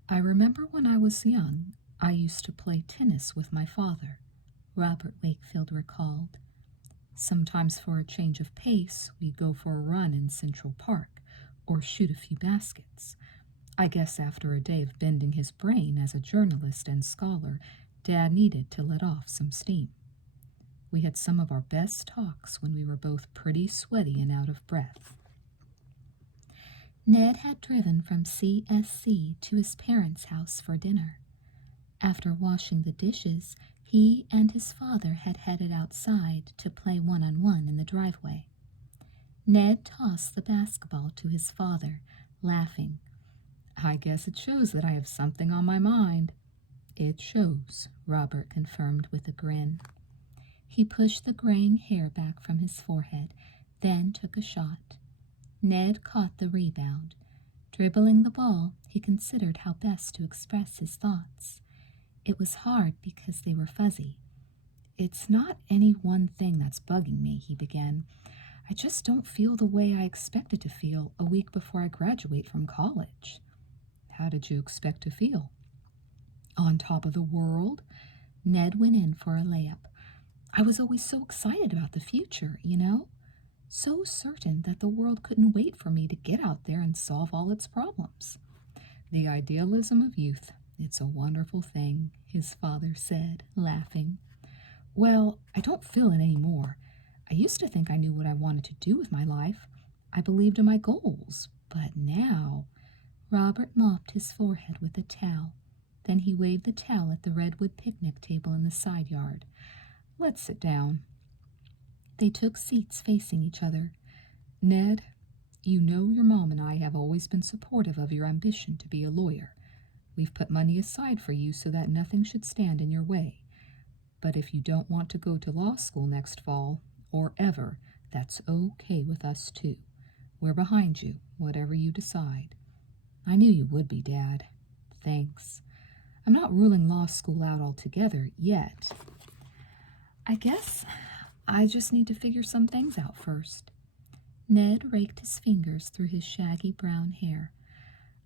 I remember when I was young, I used to play tennis with my father, Robert Wakefield recalled. Sometimes for a change of pace, we'd go for a run in Central Park or shoot a few baskets. I guess after a day of bending his brain as a journalist and scholar, Dad needed to let off some steam. We had some of our best talks when we were both pretty sweaty and out of breath. Ned had driven from CSC to his parents' house for dinner. After washing the dishes, he and his father had headed outside to play one-on-one in the driveway. Ned tossed the basketball to his father, laughing. "I guess it shows that I have something on my mind." "It shows," Robert confirmed with a grin. He pushed the graying hair back from his forehead, then took a shot. Ned caught the rebound. Dribbling the ball, he considered how best to express his thoughts. It was hard because they were fuzzy. "It's not any one thing that's bugging me," he began. "I just don't feel the way I expected to feel a week before I graduate from college." "How did you expect to feel?" "On top of the world?" Ned went in for a layup. "I was always so excited about the future, you know? So certain that the world couldn't wait for me to get out there and solve all its problems." "The idealism of youth. It's a wonderful thing," his father said, laughing. "Well, I don't feel it anymore. I used to think I knew what I wanted to do with my life. I believed in my goals. But now—" Robert mopped his forehead with a towel. Then he waved the towel at the redwood picnic table in the side yard. "Let's sit down." They took seats facing each other. "Ned, you know your mom and I have always been supportive of your ambition to be a lawyer. We've put money aside for you so that nothing should stand in your way. But if you don't want to go to law school next fall, or ever, that's okay with us too. We're behind you, whatever you decide." "I knew you would be, Dad." "Thanks. I'm not ruling law school out altogether yet. I guess I just need to figure some things out first." Ned raked his fingers through his shaggy brown hair.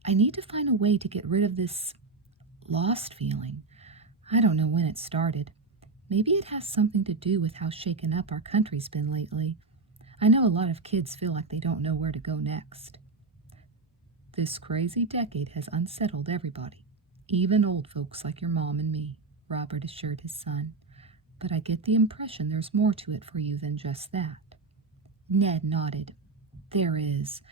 "I need to find a way to get rid of this lost feeling. I don't know when it started. Maybe it has something to do with how shaken up our country's been lately. I know a lot of kids feel like they don't know where to go next." "This crazy decade has unsettled everybody, even old folks like your mom and me," Robert assured his son. "But I get the impression there's more to it for you than just that." Ned nodded. "There is.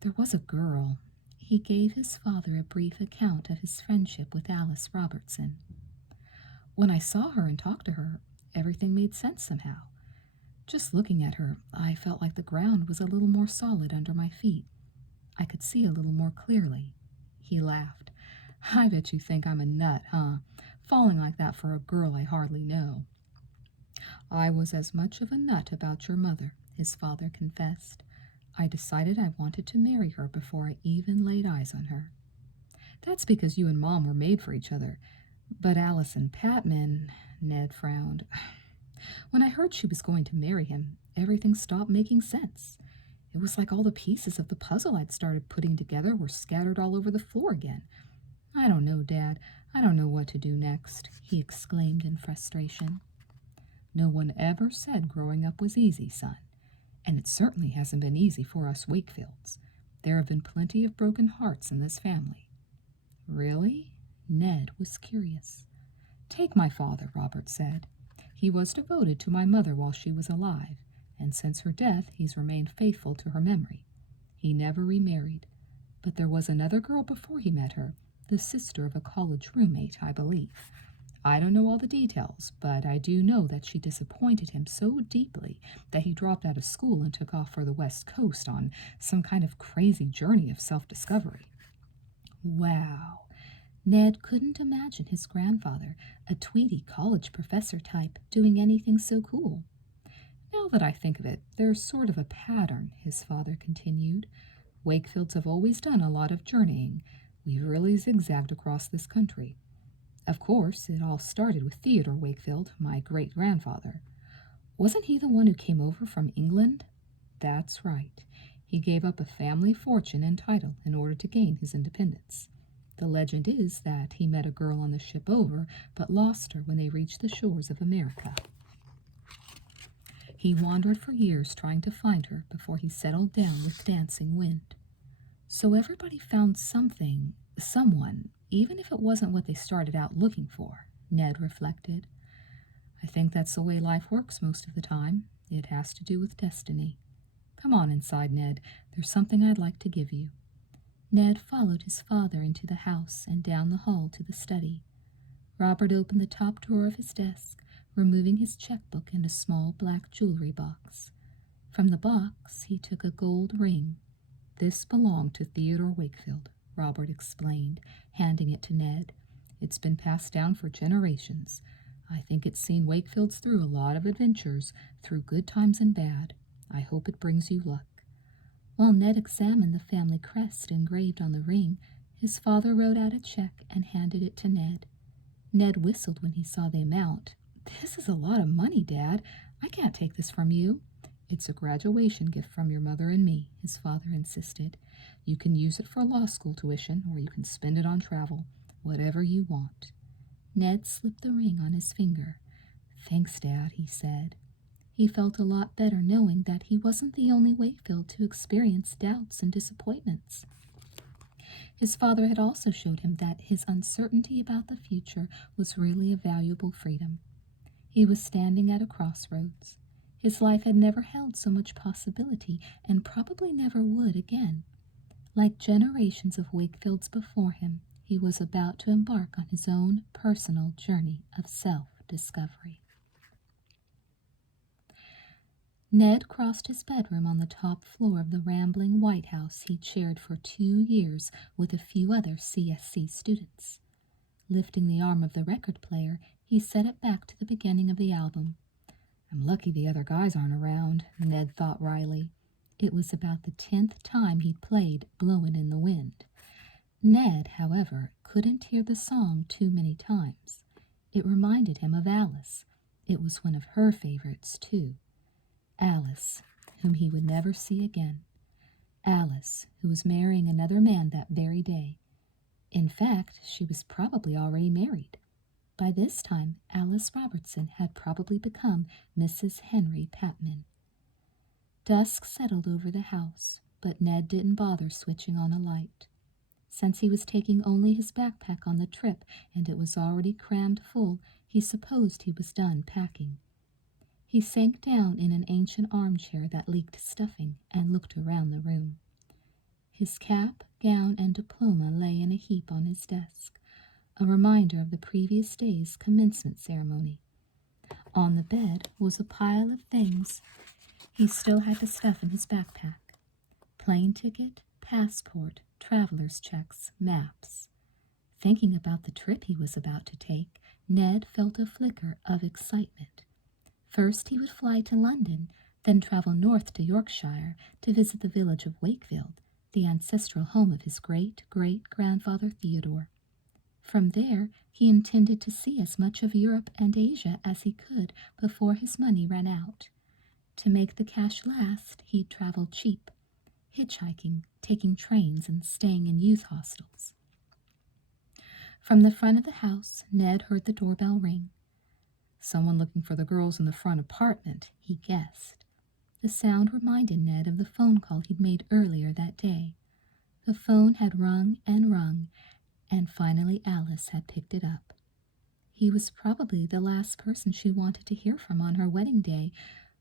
There was a girl." He gave his father a brief account of his friendship with Alice Robertson. "When I saw her and talked to her, everything made sense somehow. Just looking at her, I felt like the ground was a little more solid under my feet. I could see a little more clearly." He laughed. "I bet you think I'm a nut, huh? Falling like that for a girl I hardly know." "I was as much of a nut about your mother," his father confessed. "I decided I wanted to marry her before I even laid eyes on her." "That's because you and Mom were made for each other. But Alice and Patman—" Ned frowned. "When I heard she was going to marry him, everything stopped making sense. It was like all the pieces of the puzzle I'd started putting together were scattered all over the floor again. I don't know, Dad. I don't know what to do next," he exclaimed in frustration. "No one ever said growing up was easy, son. And it certainly hasn't been easy for us Wakefields. There have been plenty of broken hearts in this family." "Really?" Ned was curious. "Take my father," Robert said. "He was devoted to my mother while she was alive, and since her death he's remained faithful to her memory. He never remarried. But there was another girl before he met her, the sister of a college roommate, I believe. I don't know all the details, but I do know that she disappointed him so deeply that he dropped out of school and took off for the West Coast on some kind of crazy journey of self-discovery." Wow. Ned couldn't imagine his grandfather, a tweedy college professor type, doing anything so cool. "Now that I think of it, there's sort of a pattern," his father continued. "Wakefields have always done a lot of journeying. We've really zigzagged across this country. Of course, it all started with Theodore Wakefield, my great-grandfather. Wasn't he the one who came over from England?" "That's right. He gave up a family fortune and title in order to gain his independence. The legend is that he met a girl on the ship over, but lost her when they reached the shores of America. He wandered for years trying to find her before he settled down with Dancing Wind. So everybody found something, someone, even if it wasn't what they started out looking for, Ned reflected. I think that's the way life works most of the time. It has to do with destiny. Come on inside, Ned. There's something I'd like to give you. Ned followed his father into the house and down the hall to the study. Robert opened the top drawer of his desk, removing his checkbook and a small black jewelry box. From the box, he took a gold ring. This belonged to Theodore Wakefield, Robert explained, handing it to Ned. It's been passed down for generations. I think it's seen Wakefields through a lot of adventures, through good times and bad. I hope it brings you luck. While Ned examined the family crest engraved on the ring, his father wrote out a check and handed it to Ned. Ned whistled when he saw the amount. This is a lot of money, Dad. I can't take this from you. It's a graduation gift from your mother and me, his father insisted. You can use it for law school tuition, or you can spend it on travel, whatever you want. Ned slipped the ring on his finger. Thanks, Dad, he said. He felt a lot better knowing that he wasn't the only Wakefield to experience doubts and disappointments. His father had also showed him that his uncertainty about the future was really a valuable freedom. He was standing at a crossroads. His life had never held so much possibility and probably never would again. Like generations of Wakefields before him, he was about to embark on his own personal journey of self-discovery. Ned crossed his bedroom on the top floor of the rambling White House he'd shared for 2 years with a few other CSC students. Lifting the arm of the record player, he set it back to the beginning of the album. I'm lucky the other guys aren't around, Ned thought wryly. It was about the 10th time he'd played Blowin' in the Wind. Ned, however, couldn't hear the song too many times. It reminded him of Alice. It was one of her favorites, too. Alice, whom he would never see again. Alice, who was marrying another man that very day. In fact, she was probably already married. By this time, Alice Robertson had probably become Mrs. Henry Patman. Dusk settled over the house, but Ned didn't bother switching on a light. Since he was taking only his backpack on the trip and it was already crammed full, he supposed he was done packing. He sank down in an ancient armchair that leaked stuffing and looked around the room. His cap, gown, and diploma lay in a heap on his desk, a reminder of the previous day's commencement ceremony. On the bed was a pile of things he still had to stuff in his backpack. Plane ticket, passport, traveler's checks, maps. Thinking about the trip he was about to take, Ned felt a flicker of excitement. First he would fly to London, then travel north to Yorkshire to visit the village of Wakefield, the ancestral home of his great-great-grandfather Theodore. From there, he intended to see as much of Europe and Asia as he could before his money ran out. To make the cash last, he'd travel cheap, hitchhiking, taking trains, and staying in youth hostels. From the front of the house, Ned heard the doorbell ring. Someone looking for the girls in the front apartment, he guessed. The sound reminded Ned of the phone call he'd made earlier that day. The phone had rung, and finally Alice had picked it up. He was probably the last person she wanted to hear from on her wedding day,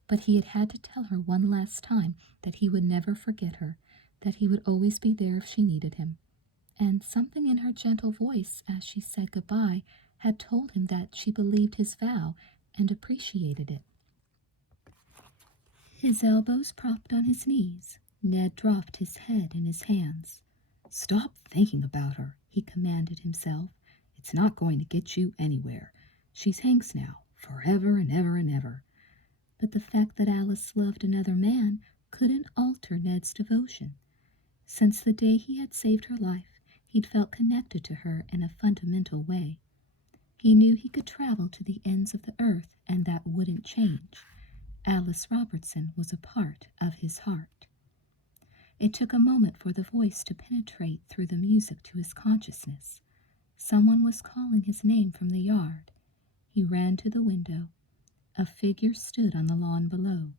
but he had to tell her one last time that he would never forget her, that he would always be there if she needed him. And something in her gentle voice as she said goodbye had told him that she believed his vow and appreciated it. His elbows propped on his knees, Ned dropped his head in his hands. Stop thinking about her, he commanded himself. It's not going to get you anywhere. She's Hank's now, forever and ever and ever. But the fact that Alice loved another man couldn't alter Ned's devotion. Since the day he had saved her life, he'd felt connected to her in a fundamental way. He knew he could travel to the ends of the earth, and that wouldn't change. Alice Robertson was a part of his heart. It took a moment for the voice to penetrate through the music to his consciousness. Someone was calling his name from the yard. He ran to the window. A figure stood on the lawn below,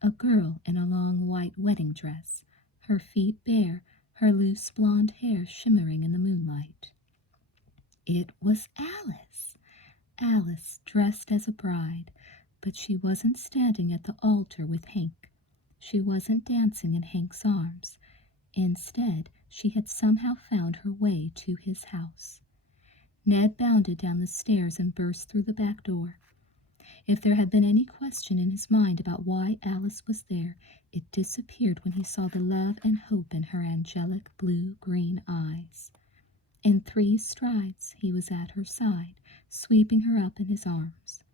a girl in a long white wedding dress, her feet bare, her loose blonde hair shimmering in the moonlight. It was Alice. Alice, dressed as a bride, but she wasn't standing at the altar with Hank. She wasn't dancing in Hank's arms. Instead, she had somehow found her way to his house. Ned bounded down the stairs and burst through the back door. If there had been any question in his mind about why Alice was there, it disappeared when he saw the love and hope in her angelic blue-green eyes. In 3 strides he was at her side, sweeping her up in his arms.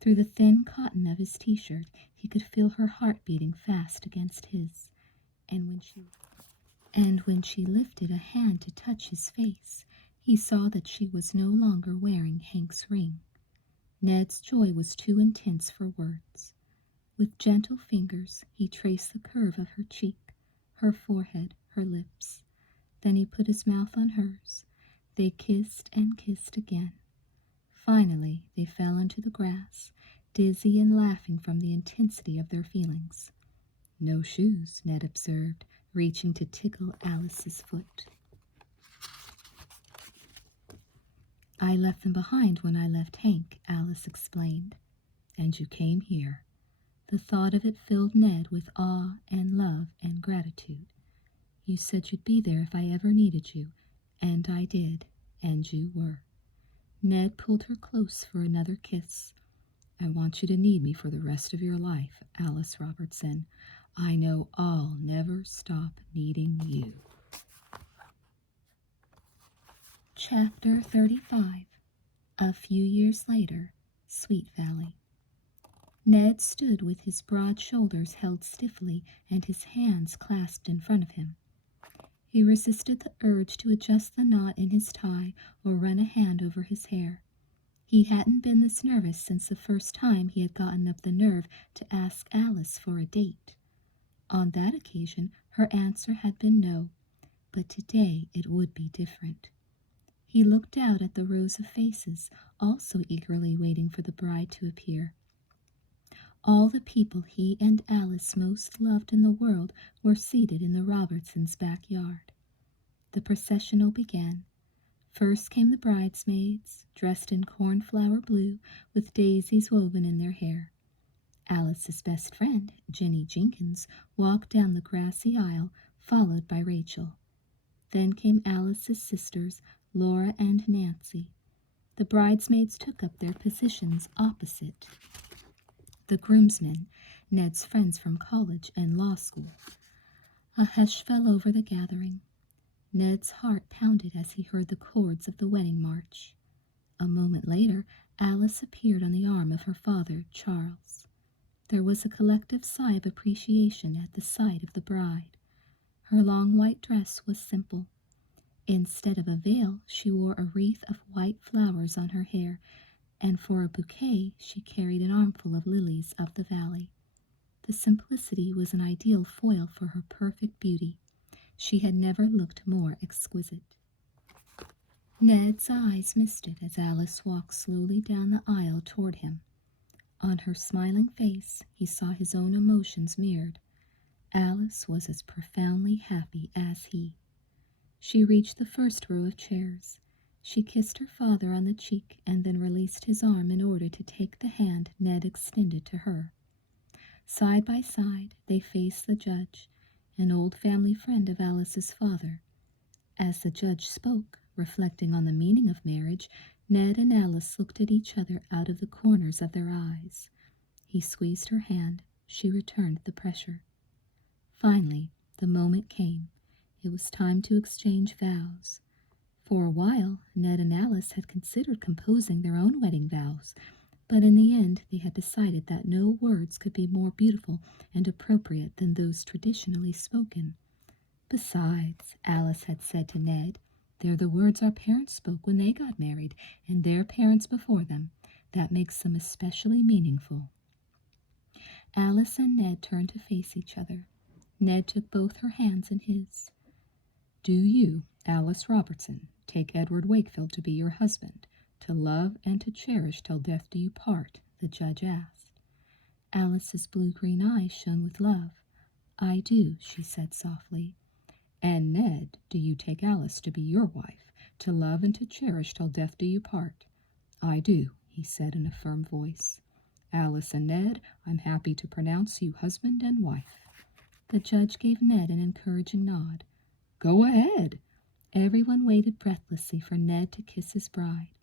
Through the thin cotton of his t-shirt, he could feel her heart beating fast against his. And when she lifted a hand to touch his face, he saw that she was no longer wearing Hank's ring. Ned's joy was too intense for words. With gentle fingers, he traced the curve of her cheek, her forehead, her lips. Then he put his mouth on hers. They kissed and kissed again. Finally, they fell into the grass, dizzy and laughing from the intensity of their feelings. "No shoes," Ned observed, reaching to tickle Alice's foot. "I left them behind when I left Hank," Alice explained. "And you came here." The thought of it filled Ned with awe and love and gratitude. "You said you'd be there if I ever needed you, and I did, and you were." Ned pulled her close for another kiss. "I want you to need me for the rest of your life, Alice Robertson. I know I'll never stop needing you." Chapter 35. A few years later, Sweet Valley. Ned stood with his broad shoulders held stiffly and his hands clasped in front of him. He resisted the urge to adjust the knot in his tie or run a hand over his hair. He hadn't been this nervous since the first time he had gotten up the nerve to ask Alice for a date. On that occasion, her answer had been no, but today it would be different. He looked out at the rows of faces, also eagerly waiting for the bride to appear. All the people he and Alice most loved in the world were seated in the Robertsons' backyard. The processional began. First came the bridesmaids, dressed in cornflower blue with daisies woven in their hair. Alice's best friend, Jenny Jenkins, walked down the grassy aisle, followed by Rachel. Then came Alice's sisters, Laura and Nancy. The bridesmaids took up their positions opposite the groomsmen, Ned's friends from college and law school. A hush fell over the gathering. Ned's heart pounded as he heard the chords of the wedding march. A moment later, Alice appeared on the arm of her father, Charles. There was a collective sigh of appreciation at the sight of the bride. Her long white dress was simple. Instead of a veil, she wore a wreath of white flowers on her hair, and for a bouquet she carried an armful of lilies of the valley. The simplicity was an ideal foil for her perfect beauty. She had never looked more exquisite. Ned's eyes misted as Alice walked slowly down the aisle toward him. On her smiling face, he saw his own emotions mirrored. Alice was as profoundly happy as he. She reached the first row of chairs. She kissed her father on the cheek and then released his arm in order to take the hand Ned extended to her. Side by side, they faced the judge, an old family friend of Alice's father. As the judge spoke, reflecting on the meaning of marriage, Ned and Alice looked at each other out of the corners of their eyes. He squeezed her hand. She returned the pressure. Finally, the moment came. It was time to exchange vows. For a while, Ned and Alice had considered composing their own wedding vows, but in the end they had decided that no words could be more beautiful and appropriate than those traditionally spoken. Besides, Alice had said to Ned, "They're the words our parents spoke when they got married, and their parents before them. That makes them especially meaningful." Alice and Ned turned to face each other. Ned took both her hands in his. "Do you, Alice Robertson, take Edward Wakefield to be your husband, to love and to cherish till death do you part?" the judge asked. Alice's blue-green eyes shone with love. "I do," she said softly. "And Ned, do you take Alice to be your wife, to love and to cherish till death do you part?" "I do," he said in a firm voice. "Alice and Ned, I'm happy to pronounce you husband and wife." The judge gave Ned an encouraging nod. "Go ahead." Everyone waited breathlessly for Ned to kiss his bride.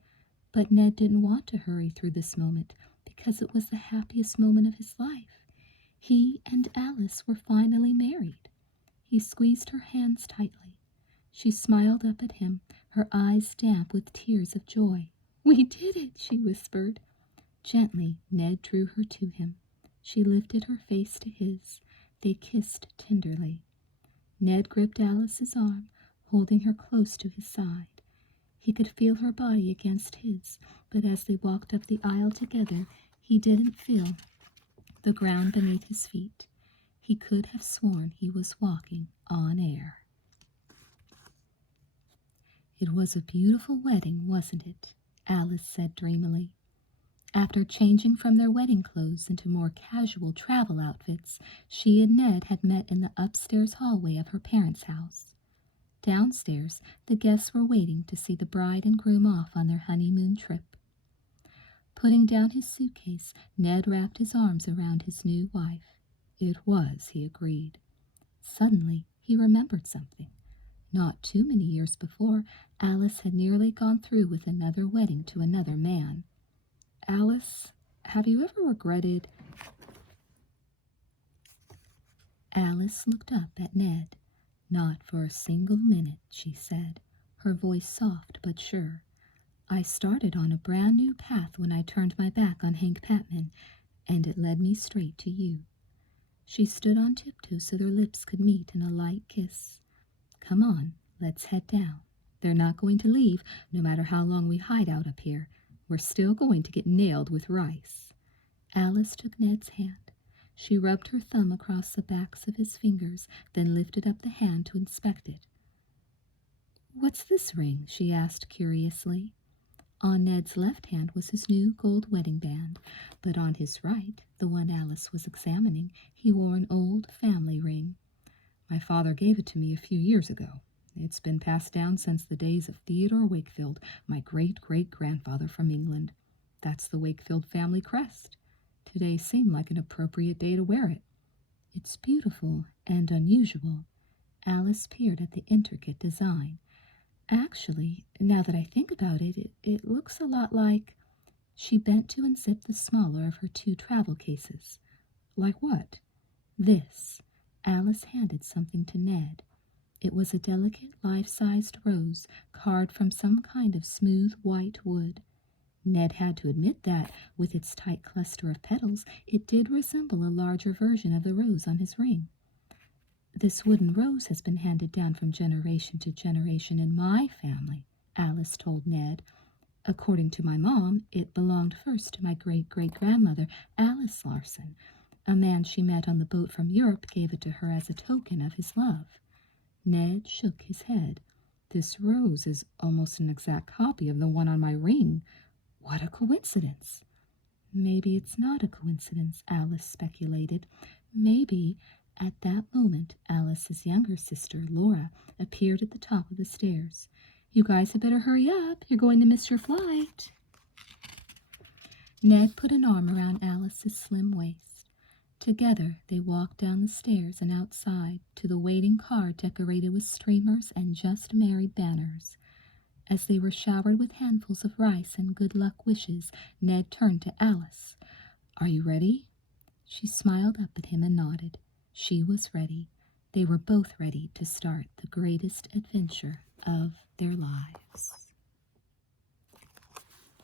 But Ned didn't want to hurry through this moment because it was the happiest moment of his life. He and Alice were finally married. He squeezed her hands tightly. She smiled up at him, her eyes damp with tears of joy. "We did it," she whispered. Gently, Ned drew her to him. She lifted her face to his. They kissed tenderly. Ned gripped Alice's arm, holding her close to his side. He could feel her body against his, but as they walked up the aisle together, he didn't feel the ground beneath his feet. He could have sworn he was walking on air. "It was a beautiful wedding, wasn't it?" Alice said dreamily. After changing from their wedding clothes into more casual travel outfits, she and Ned had met in the upstairs hallway of her parents' house. Downstairs, the guests were waiting to see the bride and groom off on their honeymoon trip. Putting down his suitcase, Ned wrapped his arms around his new wife. "It was," he agreed. Suddenly, he remembered something. Not too many years before, Alice had nearly gone through with another wedding to another man. "Alice, have you ever regretted—" Alice looked up at Ned. "Not for a single minute," she said, her voice soft but sure. "I started on a brand new path when I turned my back on Hank Patman, and it led me straight to you." She stood on tiptoe so their lips could meet in a light kiss. "Come on, let's head down. They're not going to leave, no matter how long we hide out up here. We're still going to get nailed with rice." Alice took Ned's hand. She rubbed her thumb across the backs of his fingers, then lifted up the hand to inspect it. "What's this ring?" she asked curiously. On Ned's left hand was his new gold wedding band, but on his right, the one Alice was examining, he wore an old family ring. "My father gave it to me a few years ago. It's been passed down since the days of Theodore Wakefield, my great-great-grandfather from England. That's the Wakefield family crest. Today seemed like an appropriate day to wear it. It's beautiful and unusual." Alice peered at the intricate design. "Actually, now that I think about it, it looks a lot like—" She bent to unzip the smaller of her two travel cases. "Like what?" "This." Alice handed something to Ned. It was a delicate, life-sized rose carved from some kind of smooth white wood. Ned had to admit that, with its tight cluster of petals, it did resemble a larger version of the rose on his ring. "This wooden rose has been handed down from generation to generation in my family," Alice told Ned. "According to my mom, it belonged first to my great-great-grandmother, Alice Larson. A man she met on the boat from Europe gave it to her as a token of his love." Ned shook his head. "This rose is almost an exact copy of the one on my ring. What a coincidence!" "Maybe it's not a coincidence," Alice speculated. "Maybe—" At that moment, Alice's younger sister, Laura, appeared at the top of the stairs. "You guys had better hurry up. You're going to miss your flight." Ned put an arm around Alice's slim waist. Together, they walked down the stairs and outside to the waiting car decorated with streamers and just married banners. As they were showered with handfuls of rice and good luck wishes, Ned turned to Alice. "Are you ready?" She smiled up at him and nodded. She was ready. They were both ready to start the greatest adventure of their lives.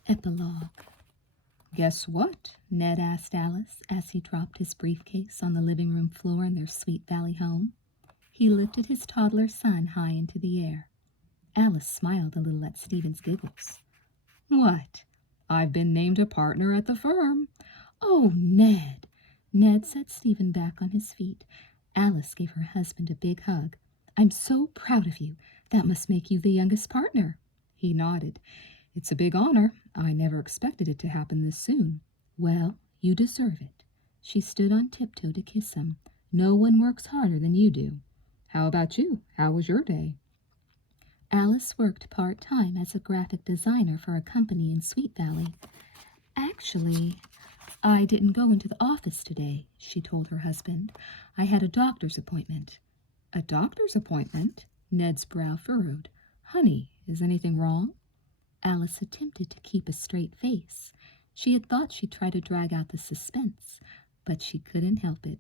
Epilogue. "Guess what?" Ned asked Alice as he dropped his briefcase on the living room floor in their Sweet Valley home. He lifted his toddler son high into the air. Alice smiled a little at Stephen's giggles. "What?" "I've been named a partner at the firm." "Oh, Ned!" Ned set Stephen back on his feet. Alice gave her husband a big hug. "I'm so proud of you. That must make you the youngest partner." He nodded. "It's a big honor. I never expected it to happen this soon." "Well, you deserve it." She stood on tiptoe to kiss him. "No one works harder than you do." "How about you? How was your day?" Alice worked part-time as a graphic designer for a company in Sweet Valley. "Actually, I didn't go into the office today," she told her husband. "I had a doctor's appointment." "A doctor's appointment?" Ned's brow furrowed. "Honey, is anything wrong?" Alice attempted to keep a straight face. She had thought she'd try to drag out the suspense, but she couldn't help it.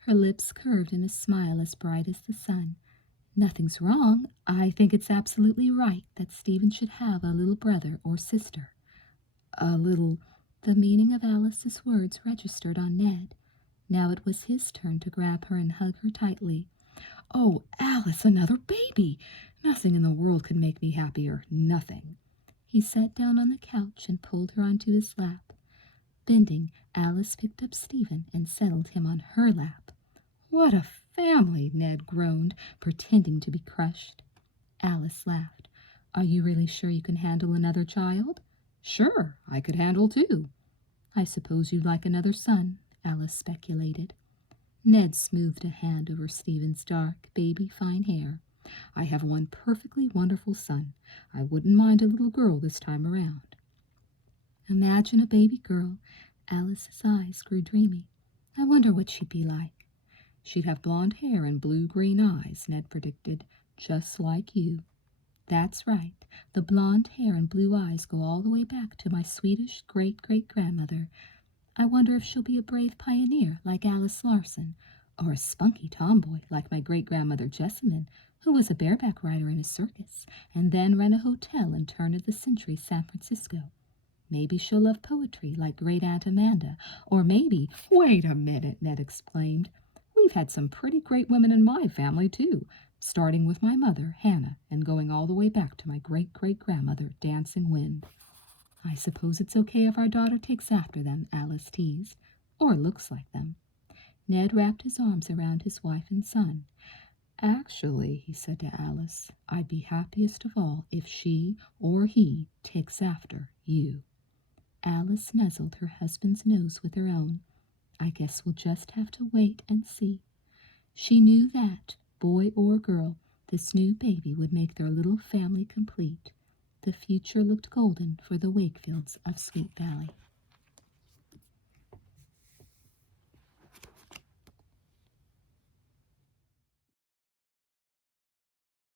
Her lips curved in a smile as bright as the sun. "Nothing's wrong. I think it's absolutely right that Stephen should have a little brother or sister." "A little—" The meaning of Alice's words registered on Ned. Now it was his turn to grab her and hug her tightly. "Oh, Alice, another baby! Nothing in the world could make me happier. Nothing." He sat down on the couch and pulled her onto his lap. Bending, Alice picked up Stephen and settled him on her lap. "What a family!" Ned groaned, pretending to be crushed. Alice laughed. "Are you really sure you can handle another child?" "Sure, I could handle two." "I suppose you'd like another son," Alice speculated. Ned smoothed a hand over Stephen's dark, baby-fine hair. "I have one perfectly wonderful son. I wouldn't mind a little girl this time around." Imagine a baby girl. Alice's eyes grew dreamy. "I wonder what she'd be like." "She'd have blonde hair and blue-green eyes," Ned predicted, "just like you." "That's right. The blonde hair and blue eyes go all the way back to my Swedish great-great-grandmother. I wonder if she'll be a brave pioneer like Alice Larson, or a spunky tomboy like my great-grandmother Jessamine, who was a bareback rider in a circus and then ran a hotel in turn-of-the-century San Francisco. Maybe she'll love poetry like Great-Aunt Amanda, or maybe—" "Wait a minute," Ned exclaimed. "We've had some pretty great women in my family, too, starting with my mother, Hannah, and going all the way back to my great-great-grandmother, Dancing Wind." "I suppose it's okay if our daughter takes after them," Alice teased, "or looks like them." Ned wrapped his arms around his wife and son. "Actually," he said to Alice, "I'd be happiest of all if she or he takes after you." Alice nuzzled her husband's nose with her own. "I guess we'll just have to wait and see." She knew that, boy or girl, this new baby would make their little family complete. The future looked golden for the Wakefields of Sweet Valley.